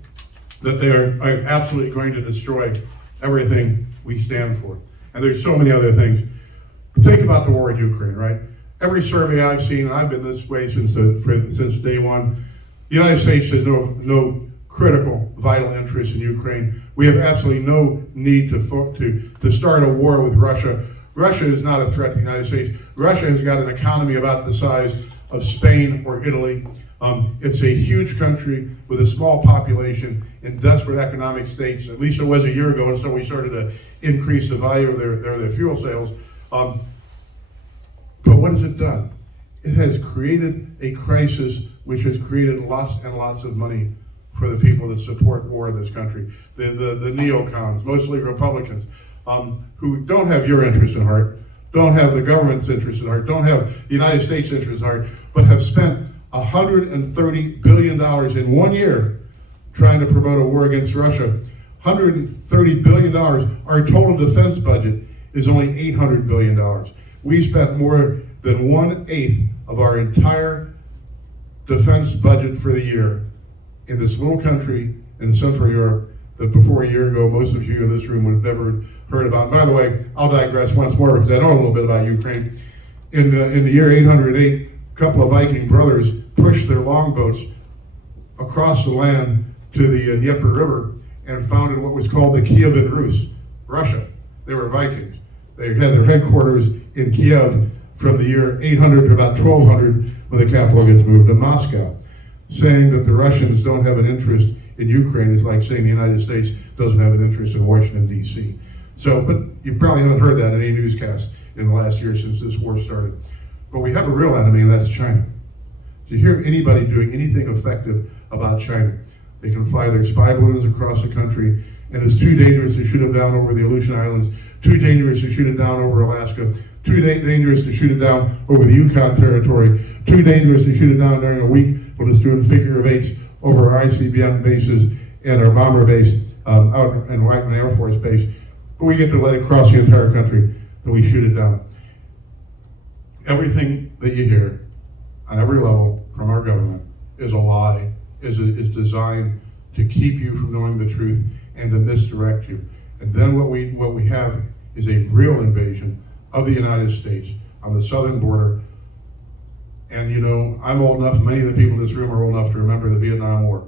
that they are absolutely going to destroy everything we stand for. And there's so many other things. Think about the war in Ukraine, right? Every survey I've seen, and I've been this way since day one, the United States has no critical, vital interest in Ukraine. We have absolutely no need to start a war with Russia. Russia is not a threat to the United States. Russia has got an economy about the size of Spain or Italy. It's a huge country with a small population in desperate economic states. At least it was a year ago, and so we started to increase the value of their fuel sales. But what has it done? It has created a crisis which has created lots and lots of money for the people that support war in this country. The neocons, mostly Republicans, who don't have your interest in heart, don't have the government's interest in heart, don't have the United States' interest in heart, but have spent $130 billion in 1 year trying to promote a war against Russia. $130 billion. Our total defense budget is only $800 billion. We spent more than 1/8 of our entire defense budget for the year in this little country in Central Europe that before a year ago most of you in this room would have never heard about. And by the way, I'll digress once more because I know a little bit about Ukraine. In the year 808, a couple of Viking brothers pushed their longboats across the land to the Dnieper River and founded what was called the Kievan Rus, Russia. They were Vikings. They had their headquarters in Kiev from the year 800 to about 1200 when the capital gets moved to Moscow. Saying that the Russians don't have an interest in Ukraine is like saying the United States doesn't have an interest in Washington, D.C. So, but you probably haven't heard that in any newscast in the last year since this war started. But we have a real enemy, and that's China. Do you hear anybody doing anything effective about China? They can fly their spy balloons across the country, and it's too dangerous to shoot them down over the Aleutian Islands, too dangerous to shoot it down over Alaska, too dangerous to shoot it down over the Yukon Territory, too dangerous to shoot it down during a week when it's doing figure of eights over our ICBM bases and our bomber base out in Whiteman Air Force Base. But we get to let it cross the entire country, then we shoot it down. Everything that you hear on every level from our government is a lie, is designed to keep you from knowing the truth and to misdirect you. And then what we have is a real invasion of the United States on the southern border. And you know, I'm old enough, many of the people in this room are old enough to remember the Vietnam War.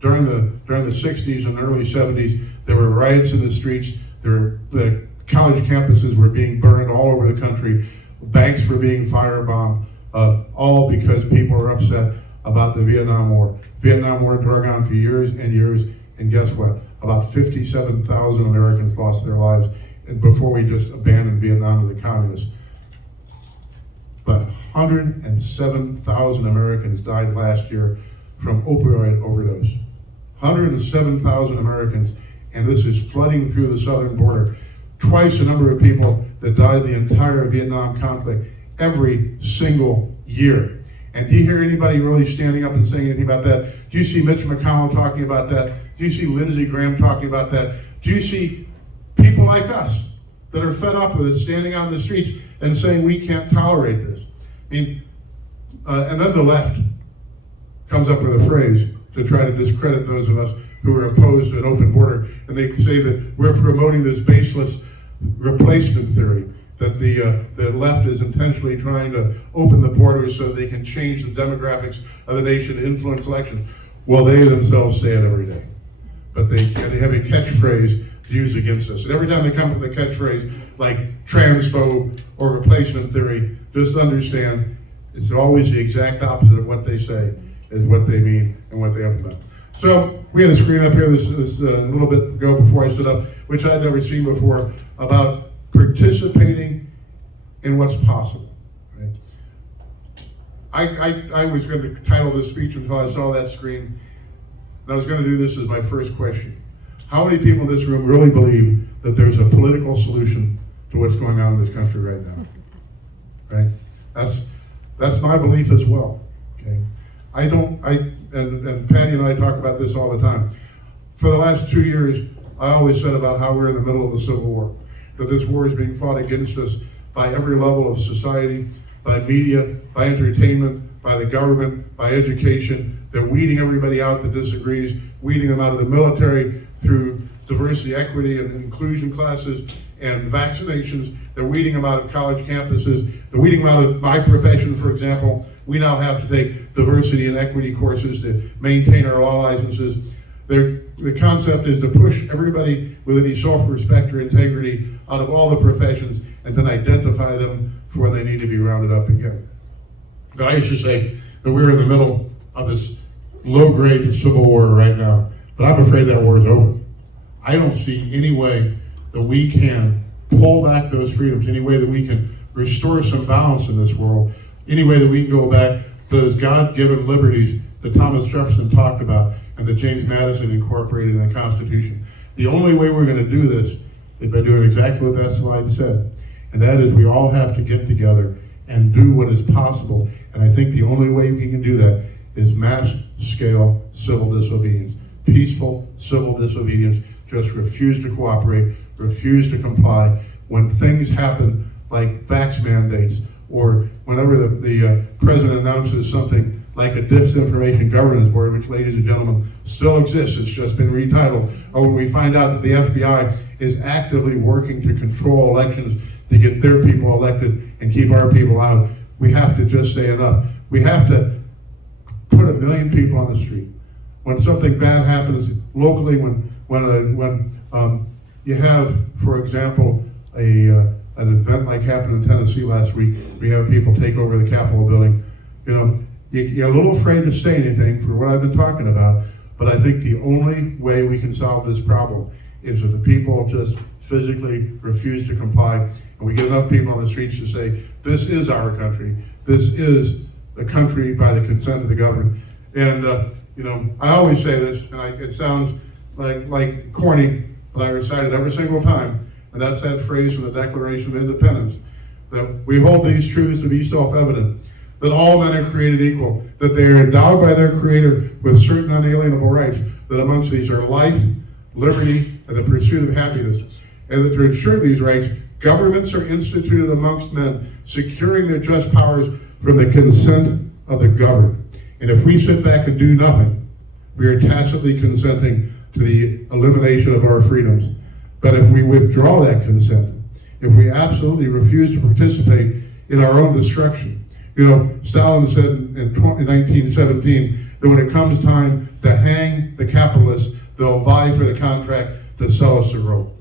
During the 60s and early 70s, there were riots in the streets. The college campuses were being burned all over the country. Banks were being firebombed, all because people were upset about the Vietnam War. Vietnam War drug on for years and years, and guess what? About 57,000 Americans lost their lives before we just abandoned Vietnam to the communists. But 107,000 Americans died last year from opioid overdose. 107,000 Americans, and this is flooding through the southern border. Twice the number of people that died in the entire Vietnam conflict every single year. And do you hear anybody really standing up and saying anything about that? Do you see Mitch McConnell talking about that? Do you see Lindsey Graham talking about that? Do you see people like us that are fed up with it standing out in the streets and saying we can't tolerate this? I mean, and then the left comes up with a phrase to try to discredit those of us who are opposed to an open border, and they say that we're promoting this baseless replacement theory, that the left is intentionally trying to open the borders so they can change the demographics of the nation, influence elections. Well, they themselves say it every day. But they have a catchphrase used against us. And every time they come up with a catchphrase like transphobe or replacement theory, just understand it's always the exact opposite of what they say is what they mean and what they implement. So we had a screen up here this little bit ago before I stood up, which I'd never seen before, about participating in what's possible. Right? I was going to title this speech until I saw that screen, and I was going to do this as my first question. How many people in this room really believe that there's a political solution to what's going on in this country right now? Right? That's my belief as well. Okay? And Patty and I talk about this all the time. For the last 2 years, I always said about how we're in the middle of the Civil War, that this war is being fought against us by every level of society, by media, by entertainment, by the government, by education. They're weeding everybody out that disagrees, weeding them out of the military through diversity, equity, and inclusion classes and vaccinations. They're weeding them out of college campuses. They're weeding them out of my profession, for example. We now have to take diversity and equity courses to maintain our law licenses. The concept is to push everybody with any self-respect or integrity out of all the professions and then identify them for when they need to be rounded up again. But I used to say that we're in the middle of this low-grade civil war right now, but I'm afraid that war is over. I don't see any way that we can pull back those freedoms, any way that we can restore some balance in this world, any way that we can go back to those God-given liberties that Thomas Jefferson talked about and that James Madison incorporated in the Constitution. The only way we're going to do this is by doing exactly what that slide said, and that is we all have to get together and do what is possible, and I think the only way we can do that is mass-scale civil disobedience. Peaceful civil disobedience. Just refuse to cooperate, refuse to comply. When things happen like vax mandates, or whenever the president announces something like a disinformation governance board, which, ladies and gentlemen, still exists, it's just been retitled, or when we find out that the FBI is actively working to control elections to get their people elected and keep our people out, we have to just say enough. We have to put 1 million people on the street. When something bad happens locally, when you have, for example, an event like happened in Tennessee last week, we have people take over the Capitol building. You know, you're a little afraid to say anything for what I've been talking about, but I think the only way we can solve this problem is if the people just physically refuse to comply, and we get enough people on the streets to say, this is our country, this is a country by the consent of the government. And you know, I always say this, and it sounds like corny, but I recite it every single time, and that's that phrase from the Declaration of Independence, that we hold these truths to be self-evident, that all men are created equal, that they are endowed by their Creator with certain unalienable rights, that amongst these are life, liberty, and the pursuit of happiness, and that to ensure these rights, governments are instituted amongst men, securing their just powers from the consent of the governed. And if we sit back and do nothing, we are tacitly consenting to the elimination of our freedoms. But if we withdraw that consent, if we absolutely refuse to participate in our own destruction, you know, Stalin said in 1917 that when it comes time to hang the capitalists, they'll vie for the contract to sell us a rope.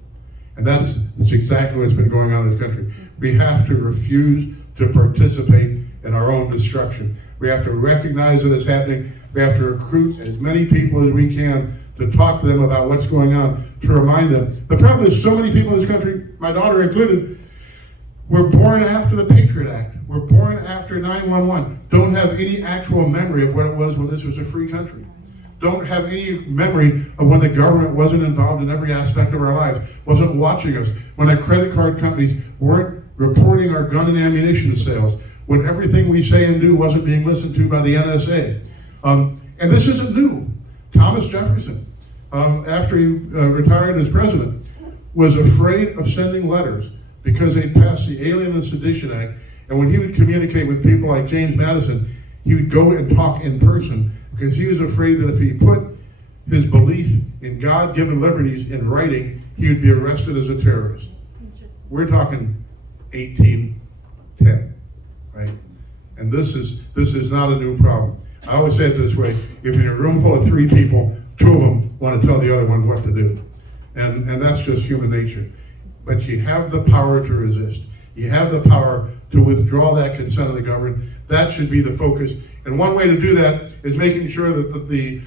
And that's exactly what's been going on in this country. We have to refuse to participate in our own destruction. We have to recognize that it's happening. We have to recruit as many people as we can to talk to them about what's going on, to remind them. The problem is so many people in this country, my daughter included, were born after the Patriot Act. Were born after 9/11. Don't have any actual memory of what it was when this was a free country. Don't have any memory of when the government wasn't involved in every aspect of our lives, wasn't watching us, when the credit card companies weren't reporting our gun and ammunition sales, when everything we say and do wasn't being listened to by the NSA. And this isn't new. Thomas Jefferson, after he retired as president, was afraid of sending letters because they passed the Alien and Sedition Act. And when he would communicate with people like James Madison, he would go and talk in person because he was afraid that if he put his belief in God-given liberties in writing, he would be arrested as a terrorist. We're talking 1810, right? And this is not a new problem. I always say it this way: if you're in a room full of 3 people, 2 of them want to tell the other one what to do. And that's just human nature. But you have the power to resist. You have the power to withdraw that consent of the governed. That should be the focus. And one way to do that is making sure that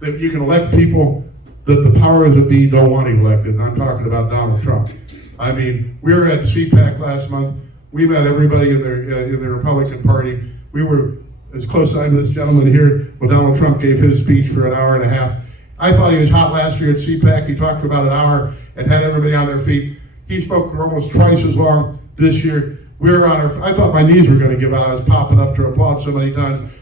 that you can elect people that the powers that be don't want elected. And I'm talking about Donald Trump. I mean, we were at CPAC last month. We met everybody in the Republican Party. We were as close as this gentleman here when Donald Trump gave his speech for an hour and a half. I thought he was hot last year at CPAC. He talked for about an hour and had everybody on their feet. He spoke for almost twice as long this year. We were on our, I thought my knees were going to give out. I was popping up to applaud so many times.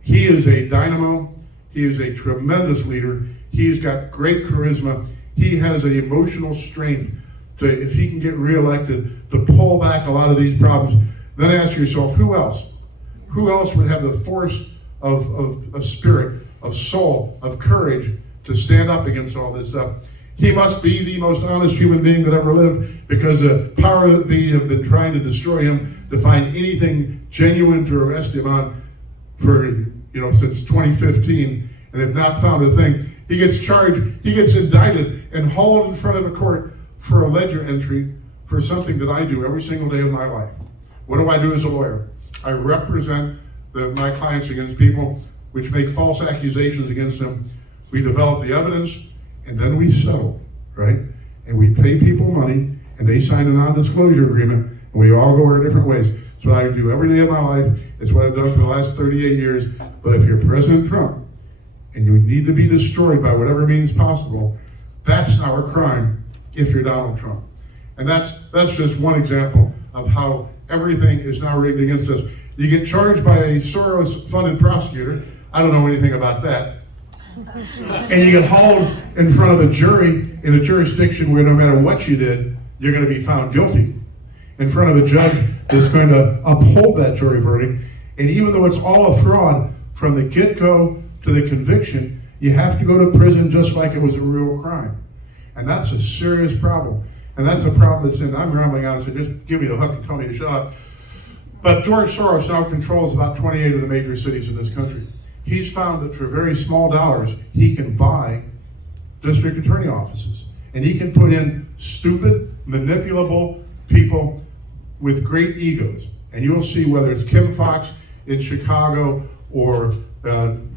He is a dynamo. He is a tremendous leader. He's got great charisma. He has an emotional strength to, if he can get reelected, to pull back a lot of these problems. Then ask yourself, who else? Who else would have the force of spirit, of soul, of courage to stand up against all this stuff? He must be the most honest human being that ever lived, because the power that be have been trying to destroy him, to find anything genuine to arrest him on for, since 2015, and they've not found a thing. He gets charged, he gets indicted and hauled in front of a court for a ledger entry for something that I do every single day of my life. What do I do as a lawyer? I represent my clients against people which make false accusations against them. We develop the evidence, and then we settle, right? And we pay people money, and they sign a non-disclosure agreement, and we all go our different ways. It's what I do every day of my life. It's what I've done for the last 38 years. But if you're President Trump, and you need to be destroyed by whatever means possible, that's now a crime if you're Donald Trump. And that's just one example of how everything is now rigged against us. You get charged by a Soros-funded prosecutor. I don't know anything about that. And you get hauled in front of a jury in a jurisdiction where no matter what you did, you're going to be found guilty in front of a judge that's going to uphold that jury verdict. And even though it's all a fraud from the get-go to the conviction, you have to go to prison just like it was a real crime. And that's a serious problem. And that's a problem that's in, I'm rambling on, so just give me the hook and tell me to shut up. But George Soros now controls about 28 of the major cities in this country. He's found that for very small dollars, he can buy district attorney offices. And he can put in stupid, manipulable people with great egos. And you'll see whether it's Kim Fox in Chicago or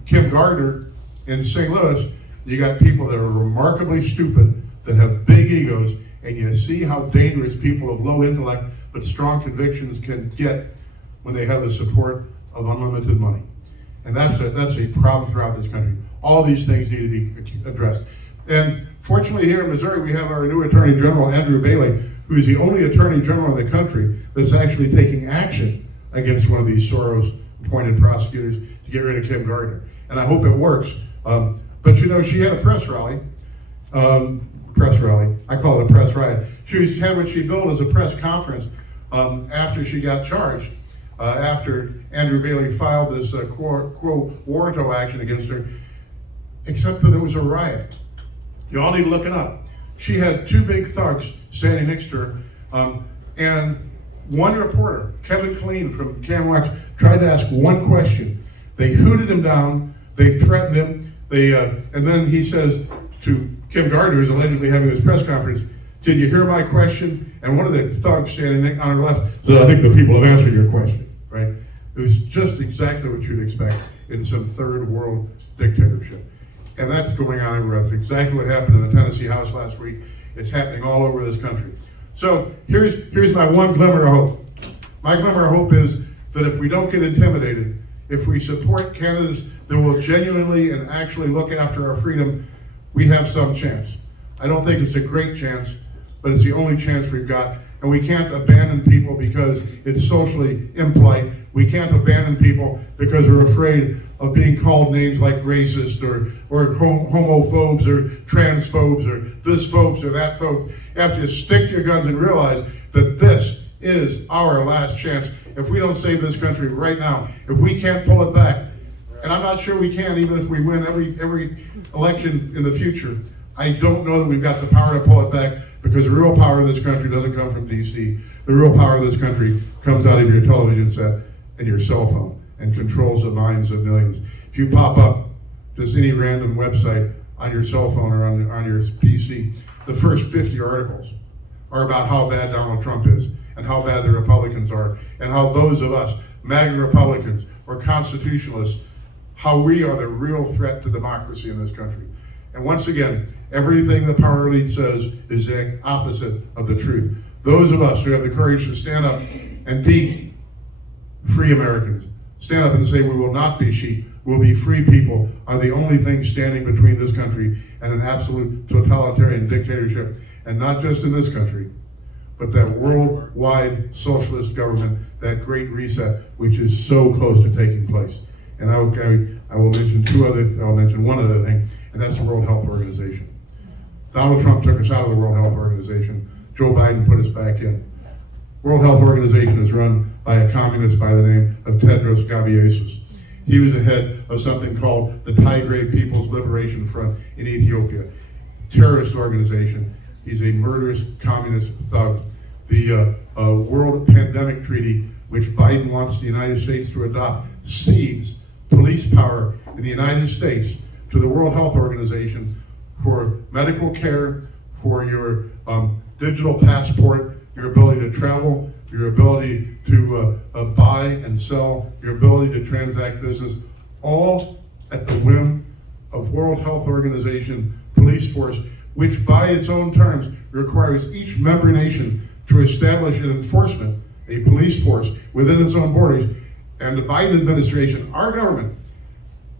Kim Gardner in St. Louis, you got people that are remarkably stupid, that have big egos, and you see how dangerous people of low intellect but strong convictions can get when they have the support of unlimited money. And that's a problem throughout this country. All these things need to be addressed. And fortunately here in Missouri, we have our new Attorney General, Andrew Bailey, who is the only Attorney General in the country that's actually taking action against one of these Soros-appointed prosecutors to get rid of Kim Gardner. And I hope it works. But she had a press rally. I call it a press riot. She had what she billed as a press conference after she got charged. After Andrew Bailey filed this quo warranto action against her, except that it was a riot. You all need to look it up. She had 2 big thugs standing next to her, and one reporter, Kevin Killeen from KMOX, tried to ask one question. They hooted him down, they threatened him, and then he says to Kim Gardner, who's allegedly having this press conference, "Did you hear my question?" And one of the thugs standing on her left said, "I think the people have answered your question," right? It was just exactly what you'd expect in some third world dictatorship. And that's going on everywhere. That's exactly what happened in the Tennessee House last week. It's happening all over this country. So here's my one glimmer of hope. My glimmer of hope is that if we don't get intimidated, if we support candidates that will genuinely and actually look after our freedom, we have some chance. I don't think it's a great chance, but it's the only chance we've got. And we can't abandon people because it's socially impolite. We can't abandon people because we're afraid of being called names like racist or homophobes or transphobes or this phobes or that phobes. You have to stick to your guns and realize that this is our last chance. If we don't save this country right now, if we can't pull it back, and I'm not sure we can, even if we win every election in the future, I don't know that we've got the power to pull it back, because the real power of this country doesn't come from DC. The real power of this country comes out of your television set and your cell phone and controls the minds of millions. If you pop up just any random website on your cell phone or on your PC, the first 50 articles are about how bad Donald Trump is and how bad the Republicans are and how those of us, MAGA Republicans or constitutionalists, how we are the real threat to democracy in this country. And once again, everything the power elite says is the opposite of the truth. Those of us who have the courage to stand up and be free Americans, stand up and say we will not be sheep, we'll be free people, are the only thing standing between this country and an absolute totalitarian dictatorship. And not just in this country, but that worldwide socialist government, that great reset, which is so close to taking place. And I will mention one other thing, and that's the World Health Organization. Donald Trump took us out of the World Health Organization. Joe Biden put us back in. World Health Organization is run by a communist by the name of Tedros Ghebreyesus. He was the head of something called the Tigray People's Liberation Front in Ethiopia. Terrorist organization. He's a murderous communist thug. The World Pandemic Treaty, which Biden wants the United States to adopt, cedes police power in the United States to the World Health Organization for medical care, for your digital passport, your ability to travel, your ability to buy and sell, your ability to transact business, all at the whim of World Health Organization police force, which by its own terms requires each member nation to establish an enforcement, a police force within its own borders. And the Biden administration, our government,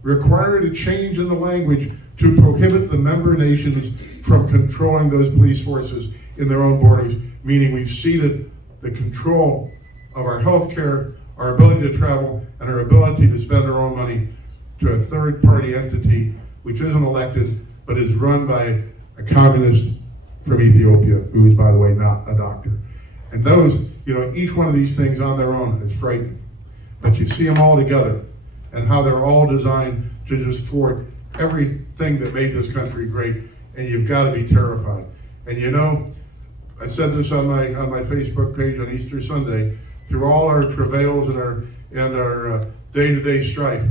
required a change in the language to prohibit the member nations from controlling those police forces in their own borders, meaning we've ceded the control of our health care, our ability to travel, and our ability to spend our own money to a third-party entity which isn't elected but is run by a communist from Ethiopia, who is, by the way, not a doctor. And those, each one of these things on their own is frightening. But you see them all together and how they're all designed to just thwart everything that made this country great, and you've got to be terrified. And I said this on my Facebook page on Easter Sunday, through all our travails and our day-to-day strife,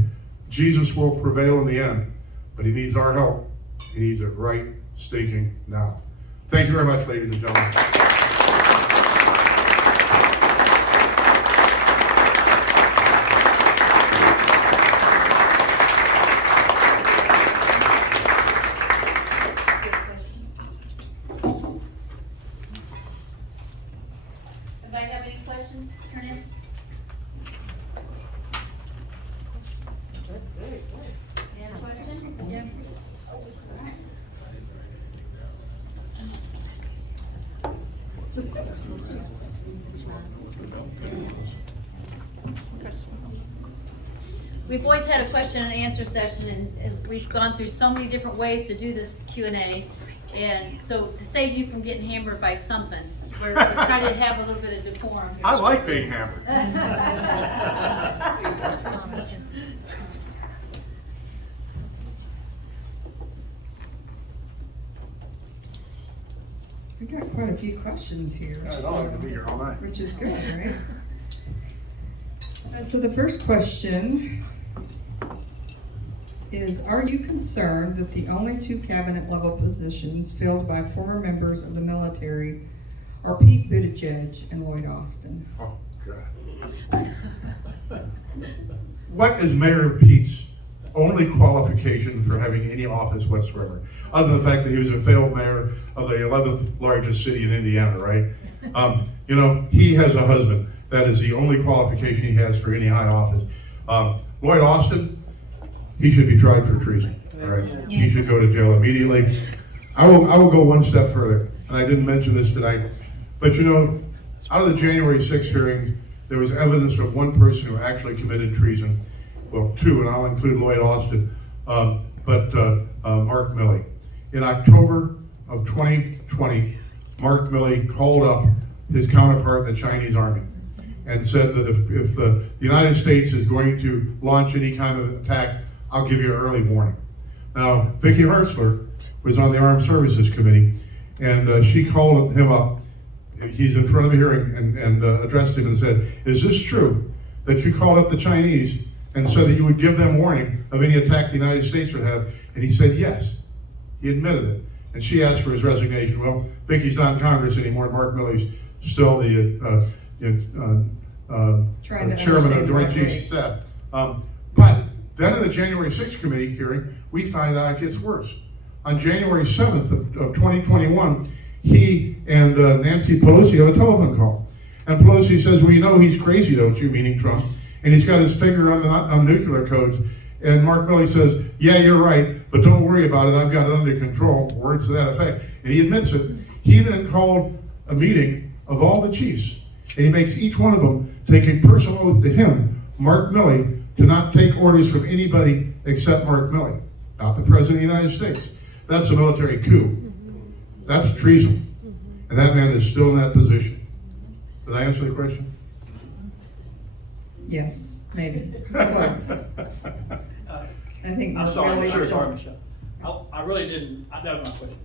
Jesus will prevail in the end, but he needs our help. He needs it right stinking now. Thank you very much, ladies and gentlemen. Anybody have any questions? Turn in. Any other questions? Yeah. We've always had a question and answer session, and we've gone through so many different ways to do this Q&A. And so to save you from getting hammered by something, we're trying to have a little bit of decorum. I like being hammered. We got quite a few questions here, I'd like to be here all night. which is good, right? So the first question is, are you concerned that the only two cabinet level positions filled by former members of the military are Pete Buttigieg and Lloyd Austin? Oh, God. What is Mayor Pete's only qualification for having any office whatsoever, other than the fact that he was a failed mayor of the 11th largest city in Indiana, right? He has a husband. That is the only qualification he has for any high office. Lloyd Austin, he should be tried for treason, right? Yeah. He should go to jail immediately. I will go one step further, and I didn't mention this tonight, but out of the January 6th hearing, there was evidence of one person who actually committed treason. Well, two, and I'll include Lloyd Austin, but Mark Milley. In October of 2020, Mark Milley called up his counterpart in the Chinese army and said that if the United States is going to launch any kind of attack, I'll give you an early warning. Now, Vicki Hartzler was on the Armed Services Committee, and she called him up. He's in front of the hearing and addressed him and said, "Is this true that you called up the Chinese and said that you would give them warning of any attack the United States would have?" And he said yes. He admitted it. And she asked for his resignation. Well, Vicki's not in Congress anymore. Mark Milley's still the chairman of Joint Chiefs of Staff. But then in the January 6th committee hearing, we find out it gets worse. On January 7th of 2021, he and Nancy Pelosi have a telephone call. And Pelosi says, "Well, you know he's crazy, don't you?" Meaning Trump. And he's got his finger on the nuclear codes. And Mark Milley says, "Yeah, you're right, but don't worry about it. I've got it under control." Words to that effect. And he admits it. He then called a meeting of all the chiefs. And he makes each one of them take a personal oath to him, Mark Milley, to not take orders from anybody except Mark Milley, not the President of the United States. That's a military coup. That's treason. And that man is still in that position. Did I answer the question? Yes, maybe. Close. I think I'm Mark sorry, Milley's sorry, still. Michelle. I really didn't, that was my question.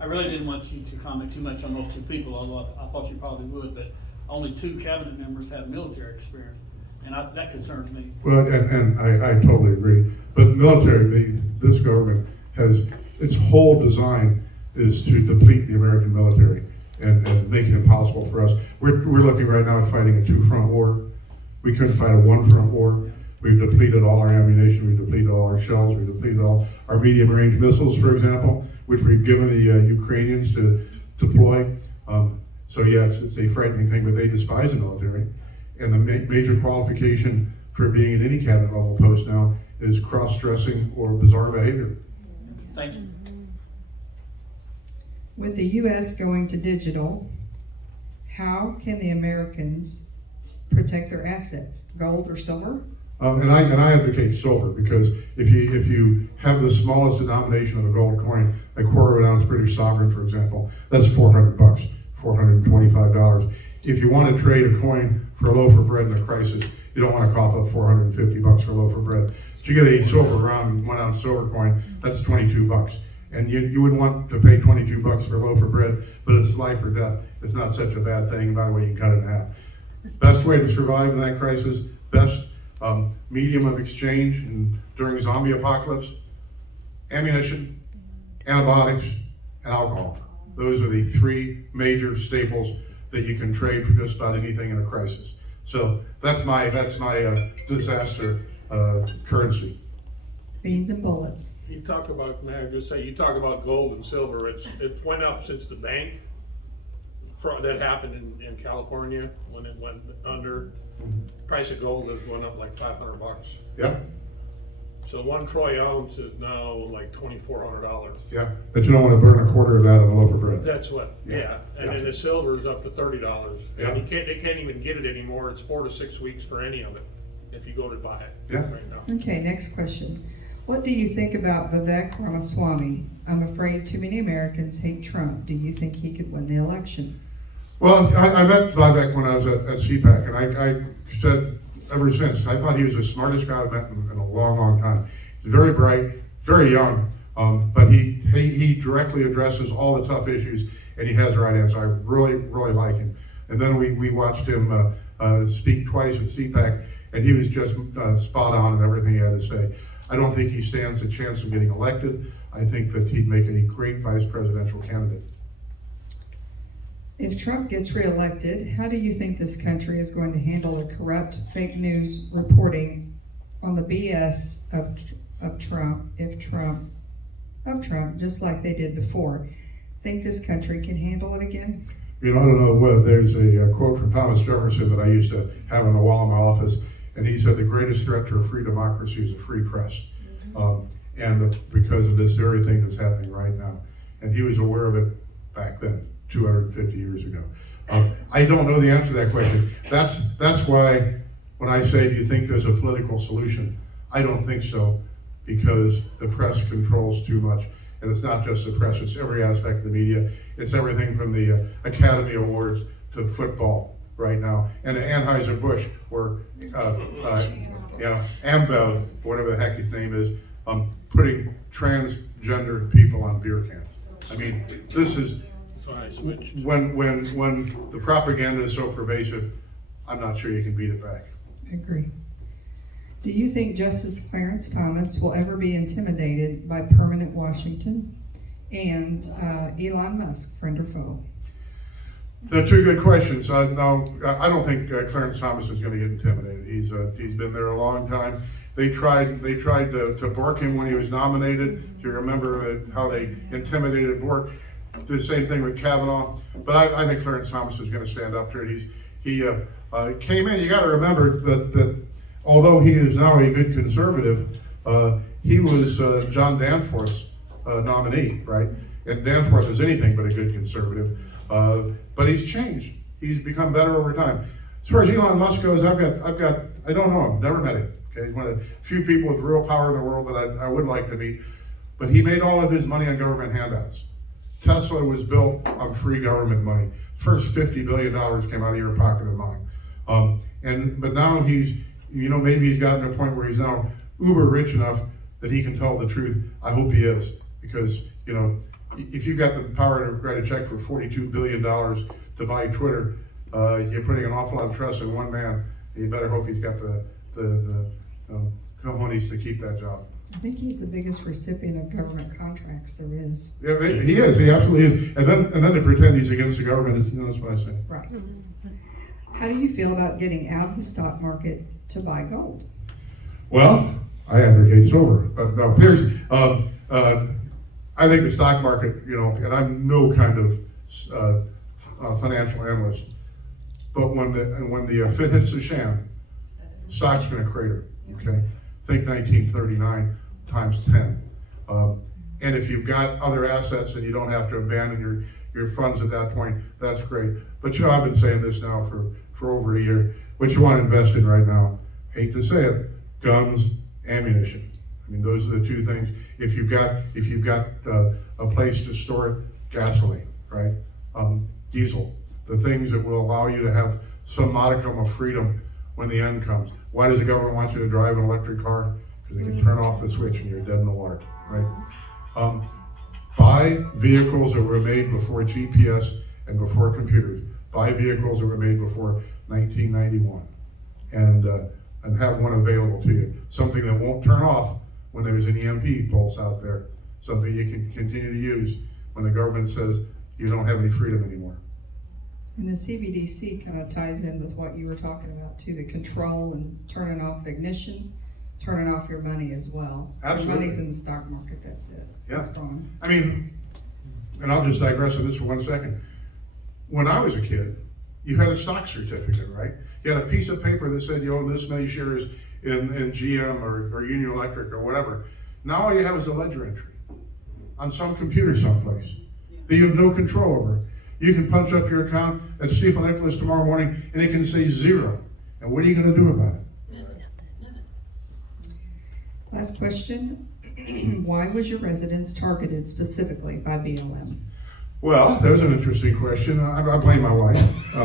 I really didn't want you to comment too much on those two people, although I thought you probably would, but only 2 cabinet members have military experience, and that concerns me. Well, and I totally agree. But military, this government has, its whole design is to deplete the American military and make it impossible for us. We're looking right now at fighting a 2-front war. We couldn't fight a 1-front war. We've depleted all our ammunition, we've depleted all our shells, we've depleted all our medium-range missiles, for example, which we've given the Ukrainians to deploy. So yes, it's a frightening thing, but they despise the military. And the major qualification for being in any cabinet level post now is cross-dressing or bizarre behavior. Thank you. With the U.S. going to digital, how can the Americans protect their assets? Gold or silver? And I advocate silver, because if you have the smallest denomination of a gold coin, a quarter of an ounce British sovereign, for example, that's $400, $425. If you want to trade a coin for a loaf of bread in a crisis, you don't want to cough up $450 for a loaf of bread. But you get a silver round 1 ounce silver coin, that's $22. And you wouldn't want to pay $22 for a loaf of bread, but it's life or death. It's not such a bad thing. By the way, you can cut it in half. Best way to survive in that crisis, best medium of exchange during zombie apocalypse: ammunition, antibiotics, and alcohol. Those are the 3 major staples that you can trade for just about anything in a crisis. So that's my disaster currency. Beans and bullets. You talk about, may I just say, you talk about gold and silver, it went up since the bank that happened in California when it went under. Price of gold has went up like $500. Yeah, So 1 troy ounce is now like $2,400. yeah. But you don't want to burn a quarter of that on a loaf of bread. That's what, yeah. And then the silver is up to $30. Yeah. And they can't even get it anymore. It's 4 to 6 weeks for any of it if you go to buy it Yeah. right now. Okay, next question. What do you think about Vivek Ramaswamy? I'm afraid too many Americans hate Trump. Do you think he could win the election? Well, I met Vivek when I was at CPAC, and I said ever since, I thought he was the smartest guy I've met in a long, long time. He's very bright, very young, but he directly addresses all the tough issues, and he has the right answer. I really, really like him. And then we watched him speak twice at CPAC, and he was just spot on in everything he had to say. I don't think he stands a chance of getting elected. I think that he'd make a great vice presidential candidate. If Trump gets reelected, how do you think this country is going to handle the corrupt fake news reporting on the BS of Trump, just like they did before? Think this country can handle it again? You know, I don't know whether there's a quote from Thomas Jefferson that I used to have on the wall in my office, and he said the greatest threat to a free democracy is a free press. Because of this very thing that's happening right now. And he was aware of it back then, 250 years ago. I don't know the answer to that question. That's why when I say, do you think there's a political solution? I don't think so, because the press controls too much. And it's not just the press, it's every aspect of the media. It's everything from the Academy Awards to football right now. And the Anheuser-Busch, or Ambev, whatever the heck his name is, putting transgender people on beer cans. I mean, this is, when the propaganda is so pervasive, I'm not sure you can beat it back. I agree. Do you think Justice Clarence Thomas will ever be intimidated by permanent Washington and Elon Musk, friend or foe? They're two good questions. No, I don't think Clarence Thomas is going to get intimidated. He's been there a long time. They tried to Bork him when he was nominated. Do you remember how they intimidated Bork? The same thing with Kavanaugh. But I think Clarence Thomas is going to stand up to it. He came in. You got to remember that although he is now a good conservative, he was John Danforth's nominee, right? And Danforth is anything but a good conservative. But he's changed. He's become better over time. As far as Elon Musk goes, I don't know him, never met him. Okay, he's one of the few people with real power in the world that I would like to meet. But he made all of his money on government handouts. Tesla was built on free government money. First $50 billion came out of your pocket and mine. But now maybe he's gotten to a point where he's now uber rich enough that he can tell the truth. I hope he is, because if you've got the power to write a check for $42 billion to buy Twitter, you're putting an awful lot of trust in one man. You better hope he's got the cojones to keep that job. I think he's the biggest recipient of government contracts there is. Yeah, he is. He absolutely is. And then to pretend he's against the government is, that's what I say. Right. How do you feel about getting out of the stock market to buy gold? Well, I advocate silver, but no, Pierce. I think the stock market, and I'm no kind of financial analyst, but when the fit hits the shan, stock's going to crater. Okay, think 1939 times 10. And if you've got other assets and you don't have to abandon your funds at that point, that's great. But I've been saying this now for over a year. What you want to invest in right now, hate to say it, guns, ammunition. I mean, those are the two things. If you've got a place to store it, gasoline, right? Diesel, the things that will allow you to have some modicum of freedom when the end comes. Why does the government want you to drive an electric car? Because they can turn off the switch and you're dead in the water, right? Buy vehicles that were made before GPS and before computers. Buy vehicles that were made before 1991, and have one available to you. Something that won't turn off when there's an EMP pulse out there. Something you can continue to use when the government says you don't have any freedom anymore. And the CBDC kind of ties in with what you were talking about too, the control and turning off the ignition, turning off your money as well. Absolutely. Your money's in the stock market, that's it. Yeah. It's gone. I mean, and I'll just digress on this for 1 second. When I was a kid, you had a stock certificate, right? You had a piece of paper that said you own this many shares in GM or Union Electric or whatever. Now all you have is a ledger entry on some computer someplace that you have no control over. You can punch up your account at Stephen Nicholas tomorrow morning and it can say 0. And what are you going to do about it? Last question. Why was your residence targeted specifically by BLM? Well, that was an interesting question. I blame my wife. A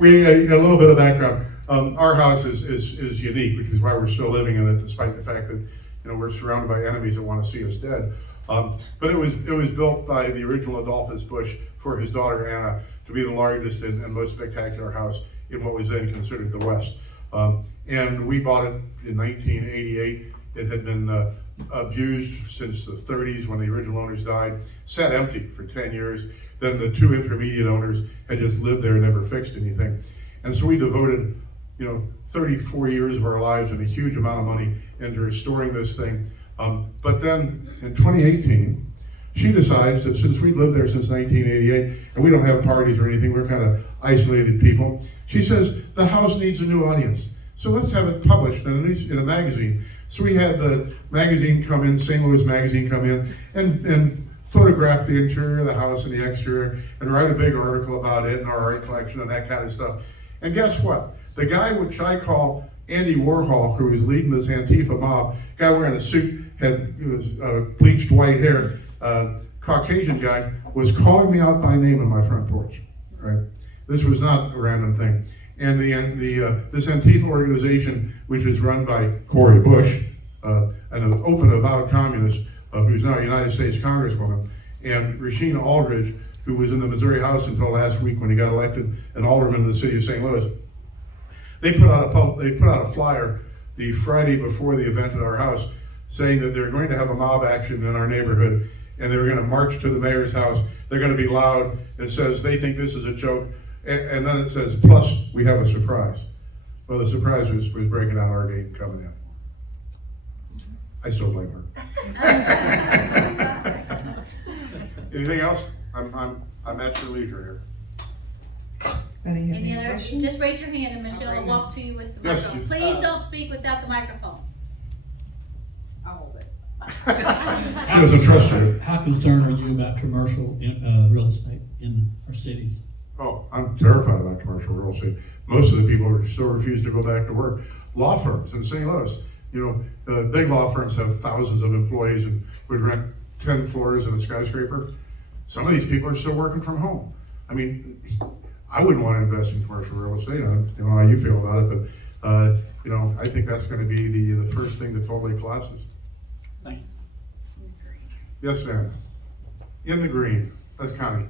little bit of background. Our house is unique, which is why we're still living in it, despite the fact that we're surrounded by enemies that want to see us dead. But it was built by the original Adolphus Busch for his daughter Anna to be the largest and most spectacular house in what was then considered the West. And we bought it in 1988. It had been abused since the 30s when the original owners died, sat empty for 10 years. Then the two intermediate owners had just lived there and never fixed anything. And so we devoted 34 years of our lives and a huge amount of money into restoring this thing. But then in 2018, she decides that since we lived there since 1988 and we don't have parties or anything, we're kind of isolated people, she says the house needs a new audience. So let's have it published in a magazine. So we had the magazine come in, St. Louis Magazine come in, and photograph the interior of the house and the exterior, and write a big article about it and our art collection and that kind of stuff. And guess what? The guy which I call Andy Warhol, who was leading this Antifa mob, guy wearing a suit, had bleached white hair, Caucasian guy, was calling me out by name on my front porch. Right? This was not a random thing. And this Antifa organization, which is run by Cori Bush, an open, avowed communist, who's now a United States Congresswoman, and Rashina Aldridge, who was in the Missouri House until last week when he got elected an alderman in the city of St. Louis. They put out a flyer the Friday before the event at our house, saying that they're going to have a mob action in our neighborhood, and they're going to march to the mayor's house. They're going to be loud. It says they think this is a joke, and then it says, plus we have a surprise. Well, the surprise was breaking out our gate and coming in. I still blame her. Anything else? I'm at your leisure here. Betty, have Any any other, questions? just raise your hand and Michelle will walk to you with the Yes, microphone. you- Please don't speak without the microphone. I'll hold it. She doesn't trust her. How concerned are you about commercial real estate in our cities? Oh, I'm terrified about commercial real estate. Most of the people still refuse to go back to work. Law firms in St. Louis, big law firms have thousands of employees and would rent 10 floors in a skyscraper. Some of these people are still working from home. I mean, I wouldn't want to invest in commercial real estate. I don't know how you feel about it, but I think that's going to be the first thing that totally collapses. Thank you. Yes, ma'am. In the green. That's Connie.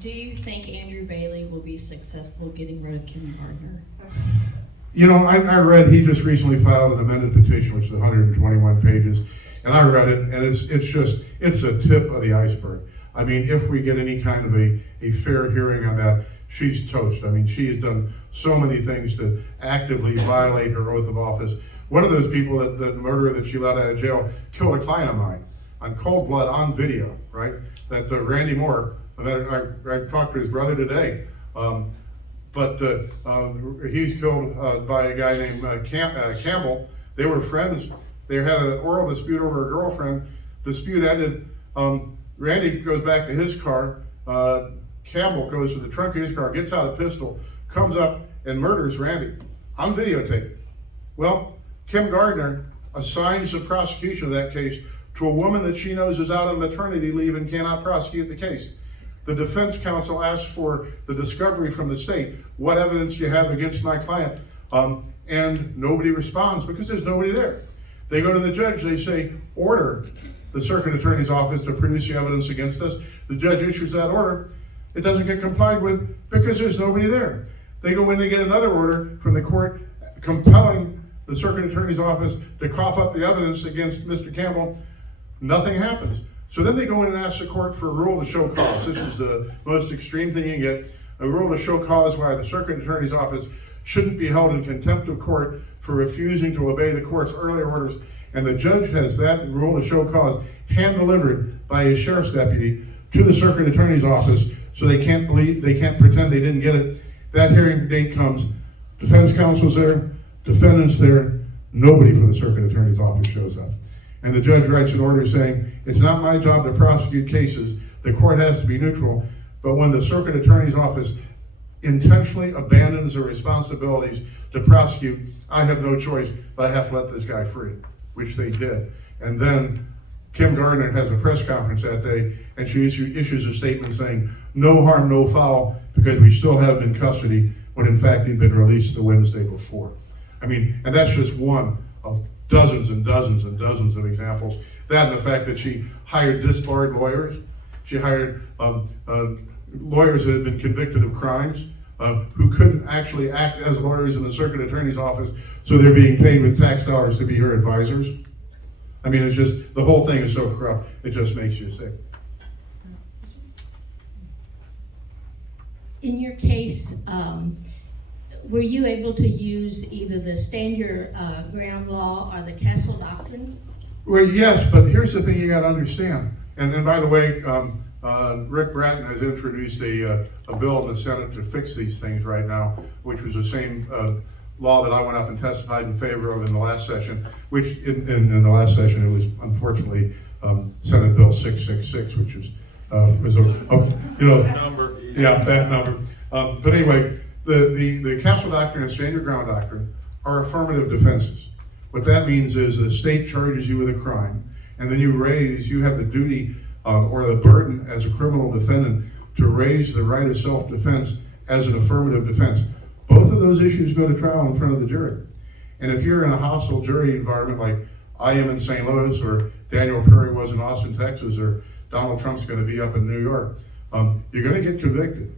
Do you think Andrew Bailey will be successful getting rid of Kim Gardner? I read, he just recently filed an amended petition, which is 121 pages, and I read it, and it's a tip of the iceberg. I mean, if we get any kind of a fair hearing on that, she's toast. I mean, she has done so many things to actively violate her oath of office. One of those people, that murderer that she let out of jail, killed a client of mine on cold blood on video, right? That Randy Moore, I talked to his brother today, but he's killed by a guy named Campbell. They were friends. They had an oral dispute over a girlfriend. Dispute ended. Randy goes back to his car. Campbell goes to the trunk of his car, gets out a pistol, comes up and murders Randy on videotape. Well, Kim Gardner assigns the prosecution of that case to a woman that she knows is out on maternity leave and cannot prosecute the case. The defense counsel asks for the discovery from the state. What evidence do you have against my client? And nobody responds because there's nobody there. They go to the judge, they say, order the circuit attorney's office to produce the evidence against us. The judge issues that order. It doesn't get complied with because there's nobody there. They go in, they get another order from the court compelling the circuit attorney's office to cough up the evidence against Mr. Campbell. Nothing happens. So then they go in and ask the court for a rule to show cause. This is the most extreme thing you get, a rule to show cause why the circuit attorney's office shouldn't be held in contempt of court for refusing to obey the court's earlier orders. And the judge has that rule to show cause hand-delivered by a sheriff's deputy to the circuit attorney's office, so they can't pretend they didn't get it. That hearing date comes, defense counsel's there, defendant's there, nobody from the circuit attorney's office shows up. And the judge writes an order saying, it's not my job to prosecute cases, the court has to be neutral, but when the circuit attorney's office intentionally abandons their responsibilities to prosecute, I have no choice, but I have to let this guy free, which they did. And then Kim Gardner has a press conference that day, and she issues a statement saying, no harm, no foul, because we still have him in custody, when in fact he'd been released the Wednesday before. I mean, and that's just one of dozens and dozens and dozens of examples. That and the fact that she hired disbarred lawyers. She hired lawyers that had been convicted of crimes, who couldn't actually act as lawyers in the circuit attorney's office, so they're being paid with tax dollars to be her advisors. I mean, it's just, the whole thing is so corrupt, it just makes you sick. In your case, were you able to use either the stand your ground law or the castle doctrine? Well, yes, but here's the thing you got to understand. And by the way, Rick Bratton has introduced a bill in the Senate to fix these things right now, which was the same law that I went up and testified in favor of in the last session, which in the last session it was unfortunately Senate Bill 666, which was a Number. yeah, bad number. But anyway, the castle doctrine and stand your ground doctrine are affirmative defenses. What that means is the state charges you with a crime, and then you have the duty or the burden as a criminal defendant to raise the right of self-defense as an affirmative defense. Both of those issues go to trial in front of the jury. And if you're in a hostile jury environment like I am in St. Louis, or Daniel Perry was in Austin, Texas, or Donald Trump's going to be up in New York, you're going to get convicted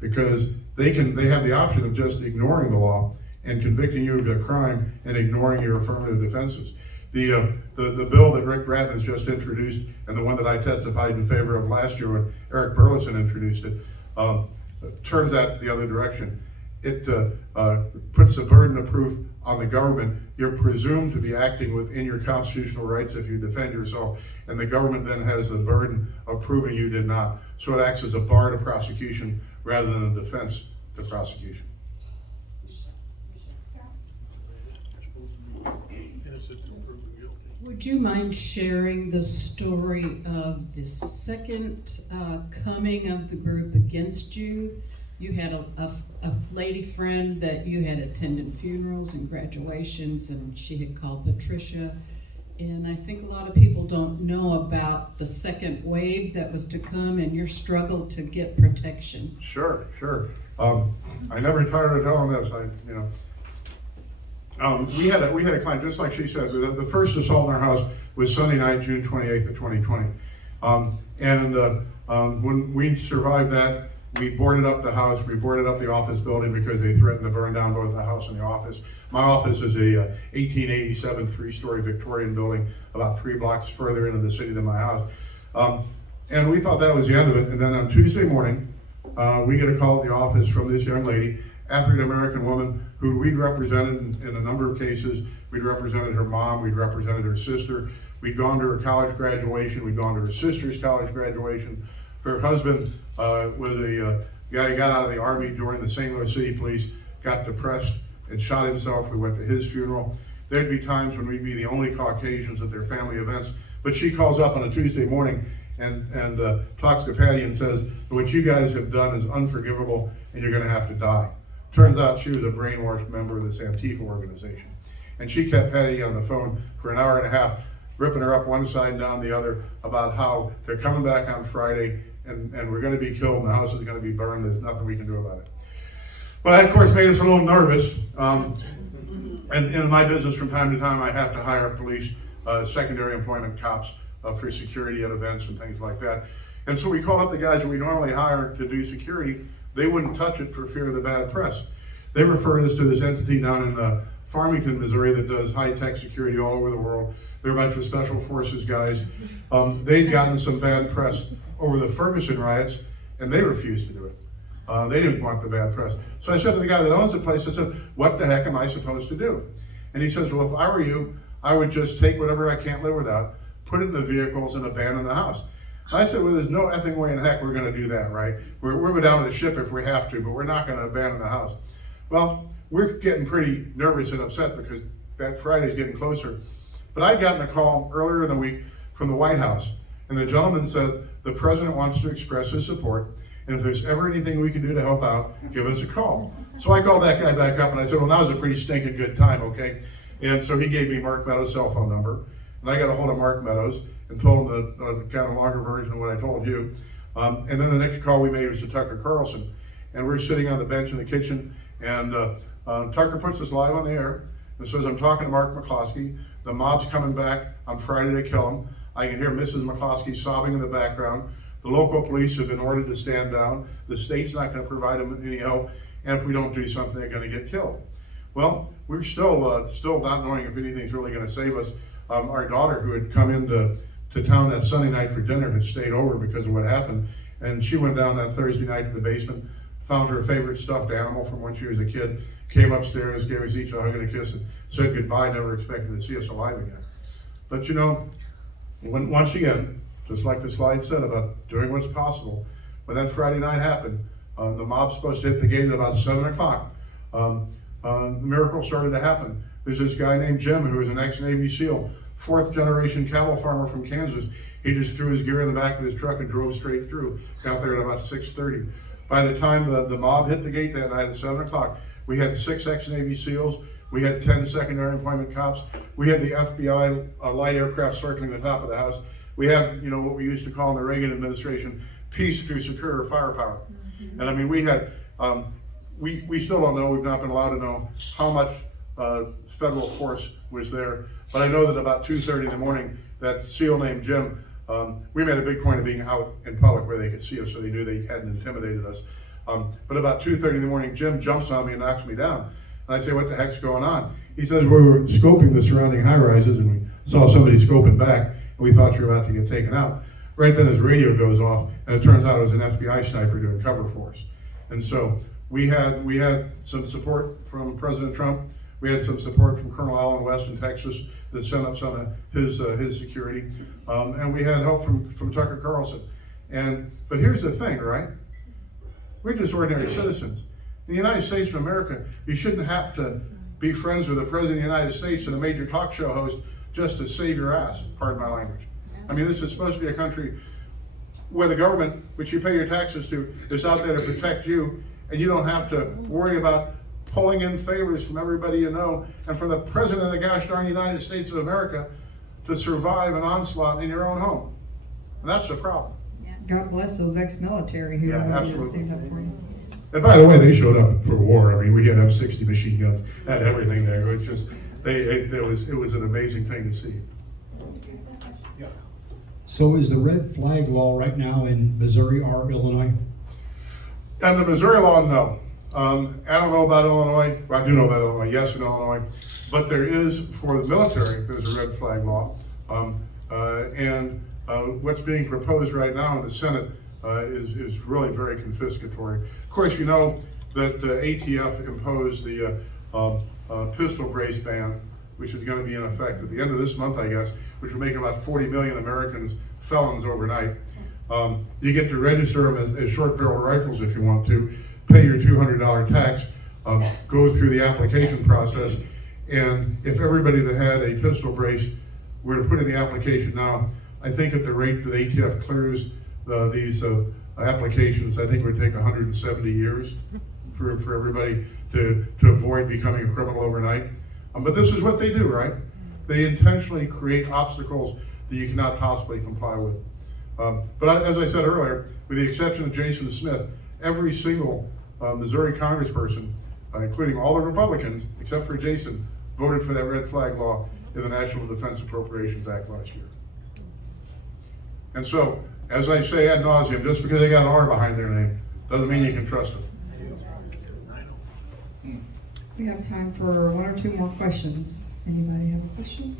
because they have the option of just ignoring the law and convicting you of a crime and ignoring your affirmative defenses. The bill that Rick Bratton has just introduced, and the one that I testified in favor of last year when Eric Burleson introduced it, turns that the other direction. It puts the burden of proof on the government. You're presumed to be acting within your constitutional rights if you defend yourself, and the government then has the burden of proving you did not. So it acts as a bar to prosecution rather than a defense to prosecution. Innocent until proven guilty. Would you mind sharing the story of the second coming of the group against you? You had a lady friend that you had attended funerals and graduations, and she had called Patricia. And I think a lot of people don't know about the second wave that was to come and your struggle to get protection. Sure. I never tired of telling this. We had a client, just like she said. The first assault in our house was Sunday night, June 28th of 2020. When we survived that, we boarded up the house. We boarded up the office building because they threatened to burn down both the house and the office. My office is a 1887 three-story Victorian building about 3 blocks further into the city than my house. And we thought that was the end of it. And then on Tuesday morning, we get a call at the office from this young lady, African-American woman, who we'd represented in a number of cases. We'd represented her mom, we'd represented her sister, we'd gone to her college graduation, we'd gone to her sister's college graduation. Her husband was a guy who got out of the Army, joined the St. Louis City Police, got depressed and shot himself. We went to his funeral. There'd be times when we'd be the only Caucasians at their family events, but she calls up on a Tuesday morning and talks to Patty and says, what you guys have done is unforgivable and you're gonna have to die. Turns out she was a brainwashed member of this ANTIFA organization. And she kept Patty on the phone for an hour and a half, ripping her up one side and down the other about how they're coming back on Friday and we're gonna be killed and the house is gonna be burned. There's nothing we can do about it. Well, that of course made us a little nervous. And in my business, from time to time, I have to hire police, secondary employment cops for security at events and things like that. And so we called up the guys that we normally hire to do security. They wouldn't touch it for fear of the bad press. They referred us to this entity down in Farmington, Missouri that does high-tech security all over the world. They're a bunch of special forces guys. They'd gotten some bad press over the Ferguson riots, and they refused to do it. They didn't want the bad press. So I said to the guy that owns the place, I said, what the heck am I supposed to do? And he says, well, if I were you, I would just take whatever I can't live without, put it in the vehicles and abandon the house. And I said, well, there's no effing way in heck we're gonna do that, right? We're down to the ship if we have to, but we're not gonna abandon the house. Well, we're getting pretty nervous and upset because that Friday's getting closer. But I'd gotten a call earlier in the week from the White House, and the gentleman said, the president wants to express his support, and if there's ever anything we can do to help out, give us a call. So I called that guy back up and I said, well, now's a pretty stinking good time, okay? And so he gave me Mark Meadows' cell phone number, and I got a hold of Mark Meadows and told him the kind of longer version of what I told you. And then the next call we made was to Tucker Carlson, and we're sitting on the bench in the kitchen, and Tucker puts us live on the air and says, I'm talking to Mark McCloskey. The mob's coming back on Friday to kill him. I can hear Mrs. McCloskey sobbing in the background. The local police have been ordered to stand down. The state's not going to provide them any help, and if we don't do something, they're going to get killed. Well, we're still not knowing if anything's really going to save us. Our daughter, who had come into town that Sunday night for dinner, had stayed over because of what happened, and she went down that Thursday night to the basement, found her favorite stuffed animal from when she was a kid, came upstairs, gave us each a hug and a kiss, and said goodbye, never expected to see us alive again. But you know, once again, just like the slide said about doing what's possible, when that Friday night happened, the mob's supposed to hit the gate at about 7 o'clock. the miracle started to happen. There's this guy named Jim who was an ex-Navy SEAL, 4th generation cattle farmer from Kansas. He just threw his gear in the back of his truck and drove straight through. Got there at about 6:30. By the time the mob hit the gate that night at 7 o'clock, we had 6 ex-Navy SEALs. We had 10 secondary employment cops. We had the FBI light aircraft circling the top of the house. We had, what we used to call in the Reagan administration, peace through superior firepower. And I mean, we had, we still don't know, we've not been allowed to know how much federal force was there. But I know that about 2:30 in the morning, that SEAL named Jim, we made a big point of being out in public where they could see us, so they knew they hadn't intimidated us. But about 2:30 in the morning, Jim jumps on me and knocks me down. And I say, what the heck's going on? He says, we were scoping the surrounding high rises and we saw somebody scoping back and we thought you were about to get taken out. Right then his radio goes off and it turns out it was an FBI sniper doing cover for us. And so we had some support from President Trump. We had some support from Colonel Allen West in Texas that sent up some of his security. And we had help from Tucker Carlson. But here's the thing, right? We're just ordinary citizens. In the United States of America, you shouldn't have to be friends with the President of the United States and a major talk show host just to save your ass, pardon my language. I mean, this is supposed to be a country where the government, which you pay your taxes to, is out there to protect you, and you don't have to worry about pulling in favors from everybody you know, and from the President of the gosh darn United States of America to survive an onslaught in your own home. And that's the problem. God bless those ex-military who Yeah, are willing to absolutely. stand up for you. And by the way, they showed up for war. I mean, we had M60 machine guns, had everything there. It was just, it was an amazing thing to see. So is the red flag law right now in Missouri or Illinois? And the Missouri law, no. I don't know about Illinois. Well, I do know about Illinois, yes, in Illinois. But there is, for the military, there's a red flag law. What's being proposed right now in the Senate is really very confiscatory. Of course, you know that ATF imposed the pistol brace ban, which is going to be in effect at the end of this month, I guess, which will make about 40 million Americans felons overnight. You get to register them as short-barreled rifles if you want to, pay your $200 tax, go through the application process, and if everybody that had a pistol brace were to put in the application now, I think at the rate that ATF clears these applications, I think it would take 170 years for everybody to avoid becoming a criminal overnight. But this is what they do, right? They intentionally create obstacles that you cannot possibly comply with. But as I said earlier, with the exception of Jason Smith, every single Missouri congressperson, including all the Republicans, except for Jason, voted for that red flag law in the National Defense Appropriations Act last year. And so, as I say ad nauseum, just because they got an R behind their name doesn't mean you can trust them. We have time for one or two more questions. Anybody have a question?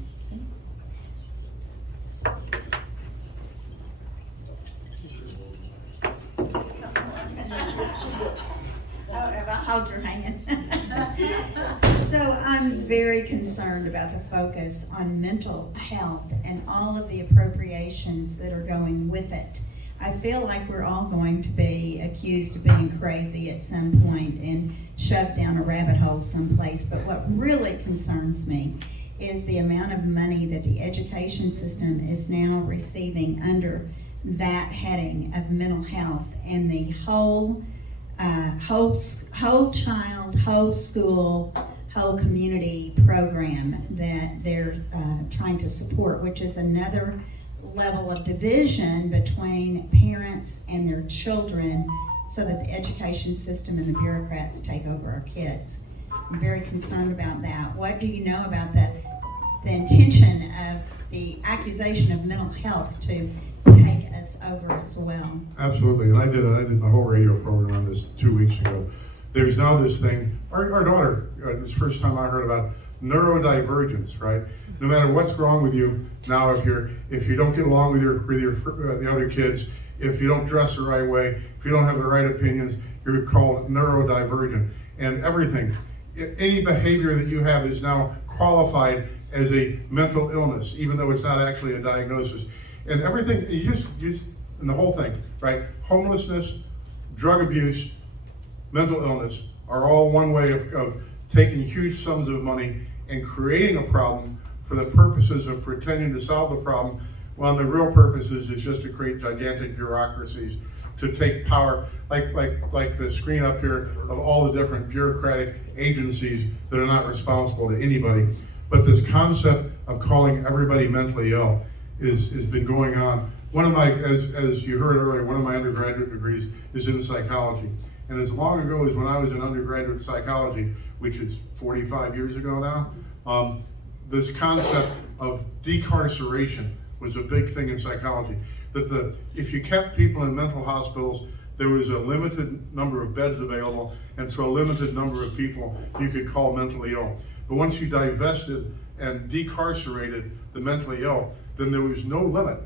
Hold your hand. So I'm very concerned about the focus on mental health and all of the appropriations that are going with it. I feel like we're all going to be accused of being crazy at some point and shoved down a rabbit hole someplace. But what really concerns me is the amount of money that the education system is now receiving under that heading of mental health and the whole child, whole school, whole community program that they're trying to support, which is another level of division between parents and their children so that the education system and the bureaucrats take over our kids. I'm very concerned about that. What do you know about the intention of the accusation of mental health to take us over as well? Absolutely, and I did my whole radio program on this 2 weeks ago. There's now this thing, our daughter, it's the first time I heard about neurodivergence, right? No matter what's wrong with you, now if you don't get along with the other kids, if you don't dress the right way, if you don't have the right opinions, you're called neurodivergent. And everything, any behavior that you have is now qualified as a mental illness, even though it's not actually a diagnosis. And everything, you just and the whole thing, right? Homelessness, drug abuse, mental illness are all one way of taking huge sums of money and creating a problem for the purposes of pretending to solve the problem, when the real purposes is just to create gigantic bureaucracies to take power, like the screen up here of all the different bureaucratic agencies that are not responsible to anybody. But this concept of calling everybody mentally ill has been going on. One of my, as you heard earlier, one of my undergraduate degrees is in psychology. And as long ago as when I was in undergraduate psychology, which is 45 years ago now, this concept of decarceration was a big thing in psychology. That if you kept people in mental hospitals, there was a limited number of beds available, and so a limited number of people you could call mentally ill. But once you divested and decarcerated the mentally ill, then there was no limit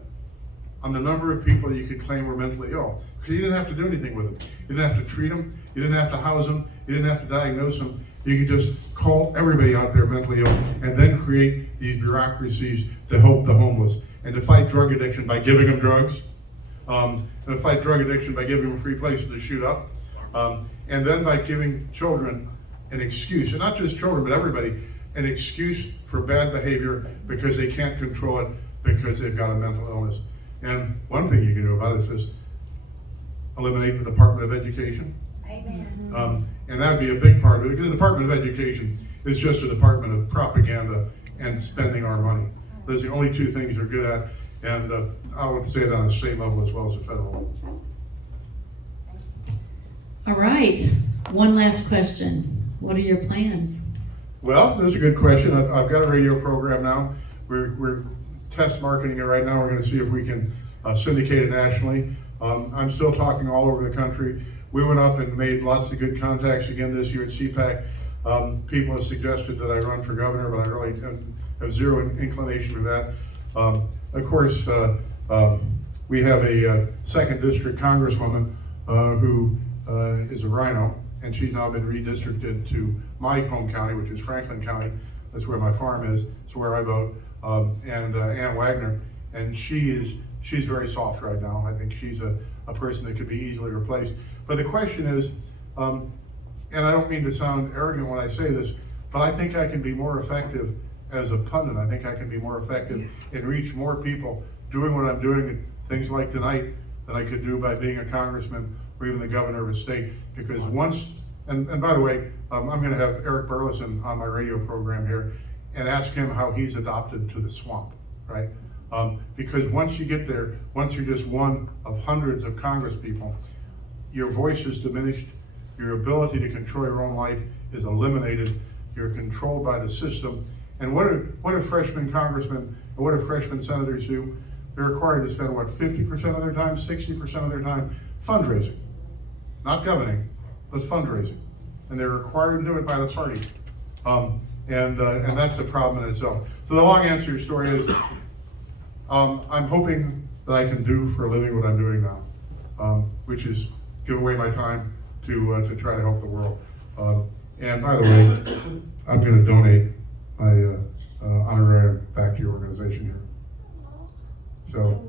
on the number of people you could claim were mentally ill, because you didn't have to do anything with them. You didn't have to treat them, you didn't have to house them, you didn't have to diagnose them. You could just call everybody out there mentally ill and then create these bureaucracies to help the homeless and to fight drug addiction by giving them drugs, and to fight drug addiction by giving them free places to shoot up, and then by giving children an excuse, and not just children, but everybody, an excuse for bad behavior because they can't control it because they've got a mental illness. And one thing you can do about it is just eliminate the Department of Education. Amen. And that would be a big part of it, because the Department of Education is just a department of propaganda and spending our money. Those are the only two things they're good at, and I would say that on the state level as well as the federal level. All right, one last question. What are your plans? Well, that's a good question. I've got a radio program now. We're test marketing it right now. We're going to see if we can syndicate it nationally. I'm still talking all over the country. We went up and made lots of good contacts again this year at CPAC. People have suggested that I run for governor, but I really have zero inclination for that. Of course, we have a second district congresswoman who is a Rhino, and she's now been redistricted to my home county, which is Franklin County. That's where my farm is. It's where I vote. And Ann Wagner, and she's very soft right now. I think she's a person that could be easily replaced. But the question is, and I don't mean to sound arrogant when I say this, but I think I can be more effective as a pundit. I think I can be more effective and reach more people doing what I'm doing, things like tonight, than I could do by being a congressman or even the governor of a state. Because once, and by the way, I'm going to have Eric Burleson on my radio program here and ask him how he's adopted to the swamp, right? Because once you get there, once you're just one of hundreds of Congress people, your voice is diminished, your ability to control your own life is eliminated, you're controlled by the system. And what do freshman congressmen and what do freshman senators do? They're required to spend, what, 50% of their time, 60% of their time fundraising. Not governing, but fundraising. And they're required to do it by the party. And that's the problem in itself. So the long answer to your story is, I'm hoping that I can do for a living what I'm doing now, which is give away my time to try to help the world. And by the way, I'm going to donate my honorarium back to your organization here. So.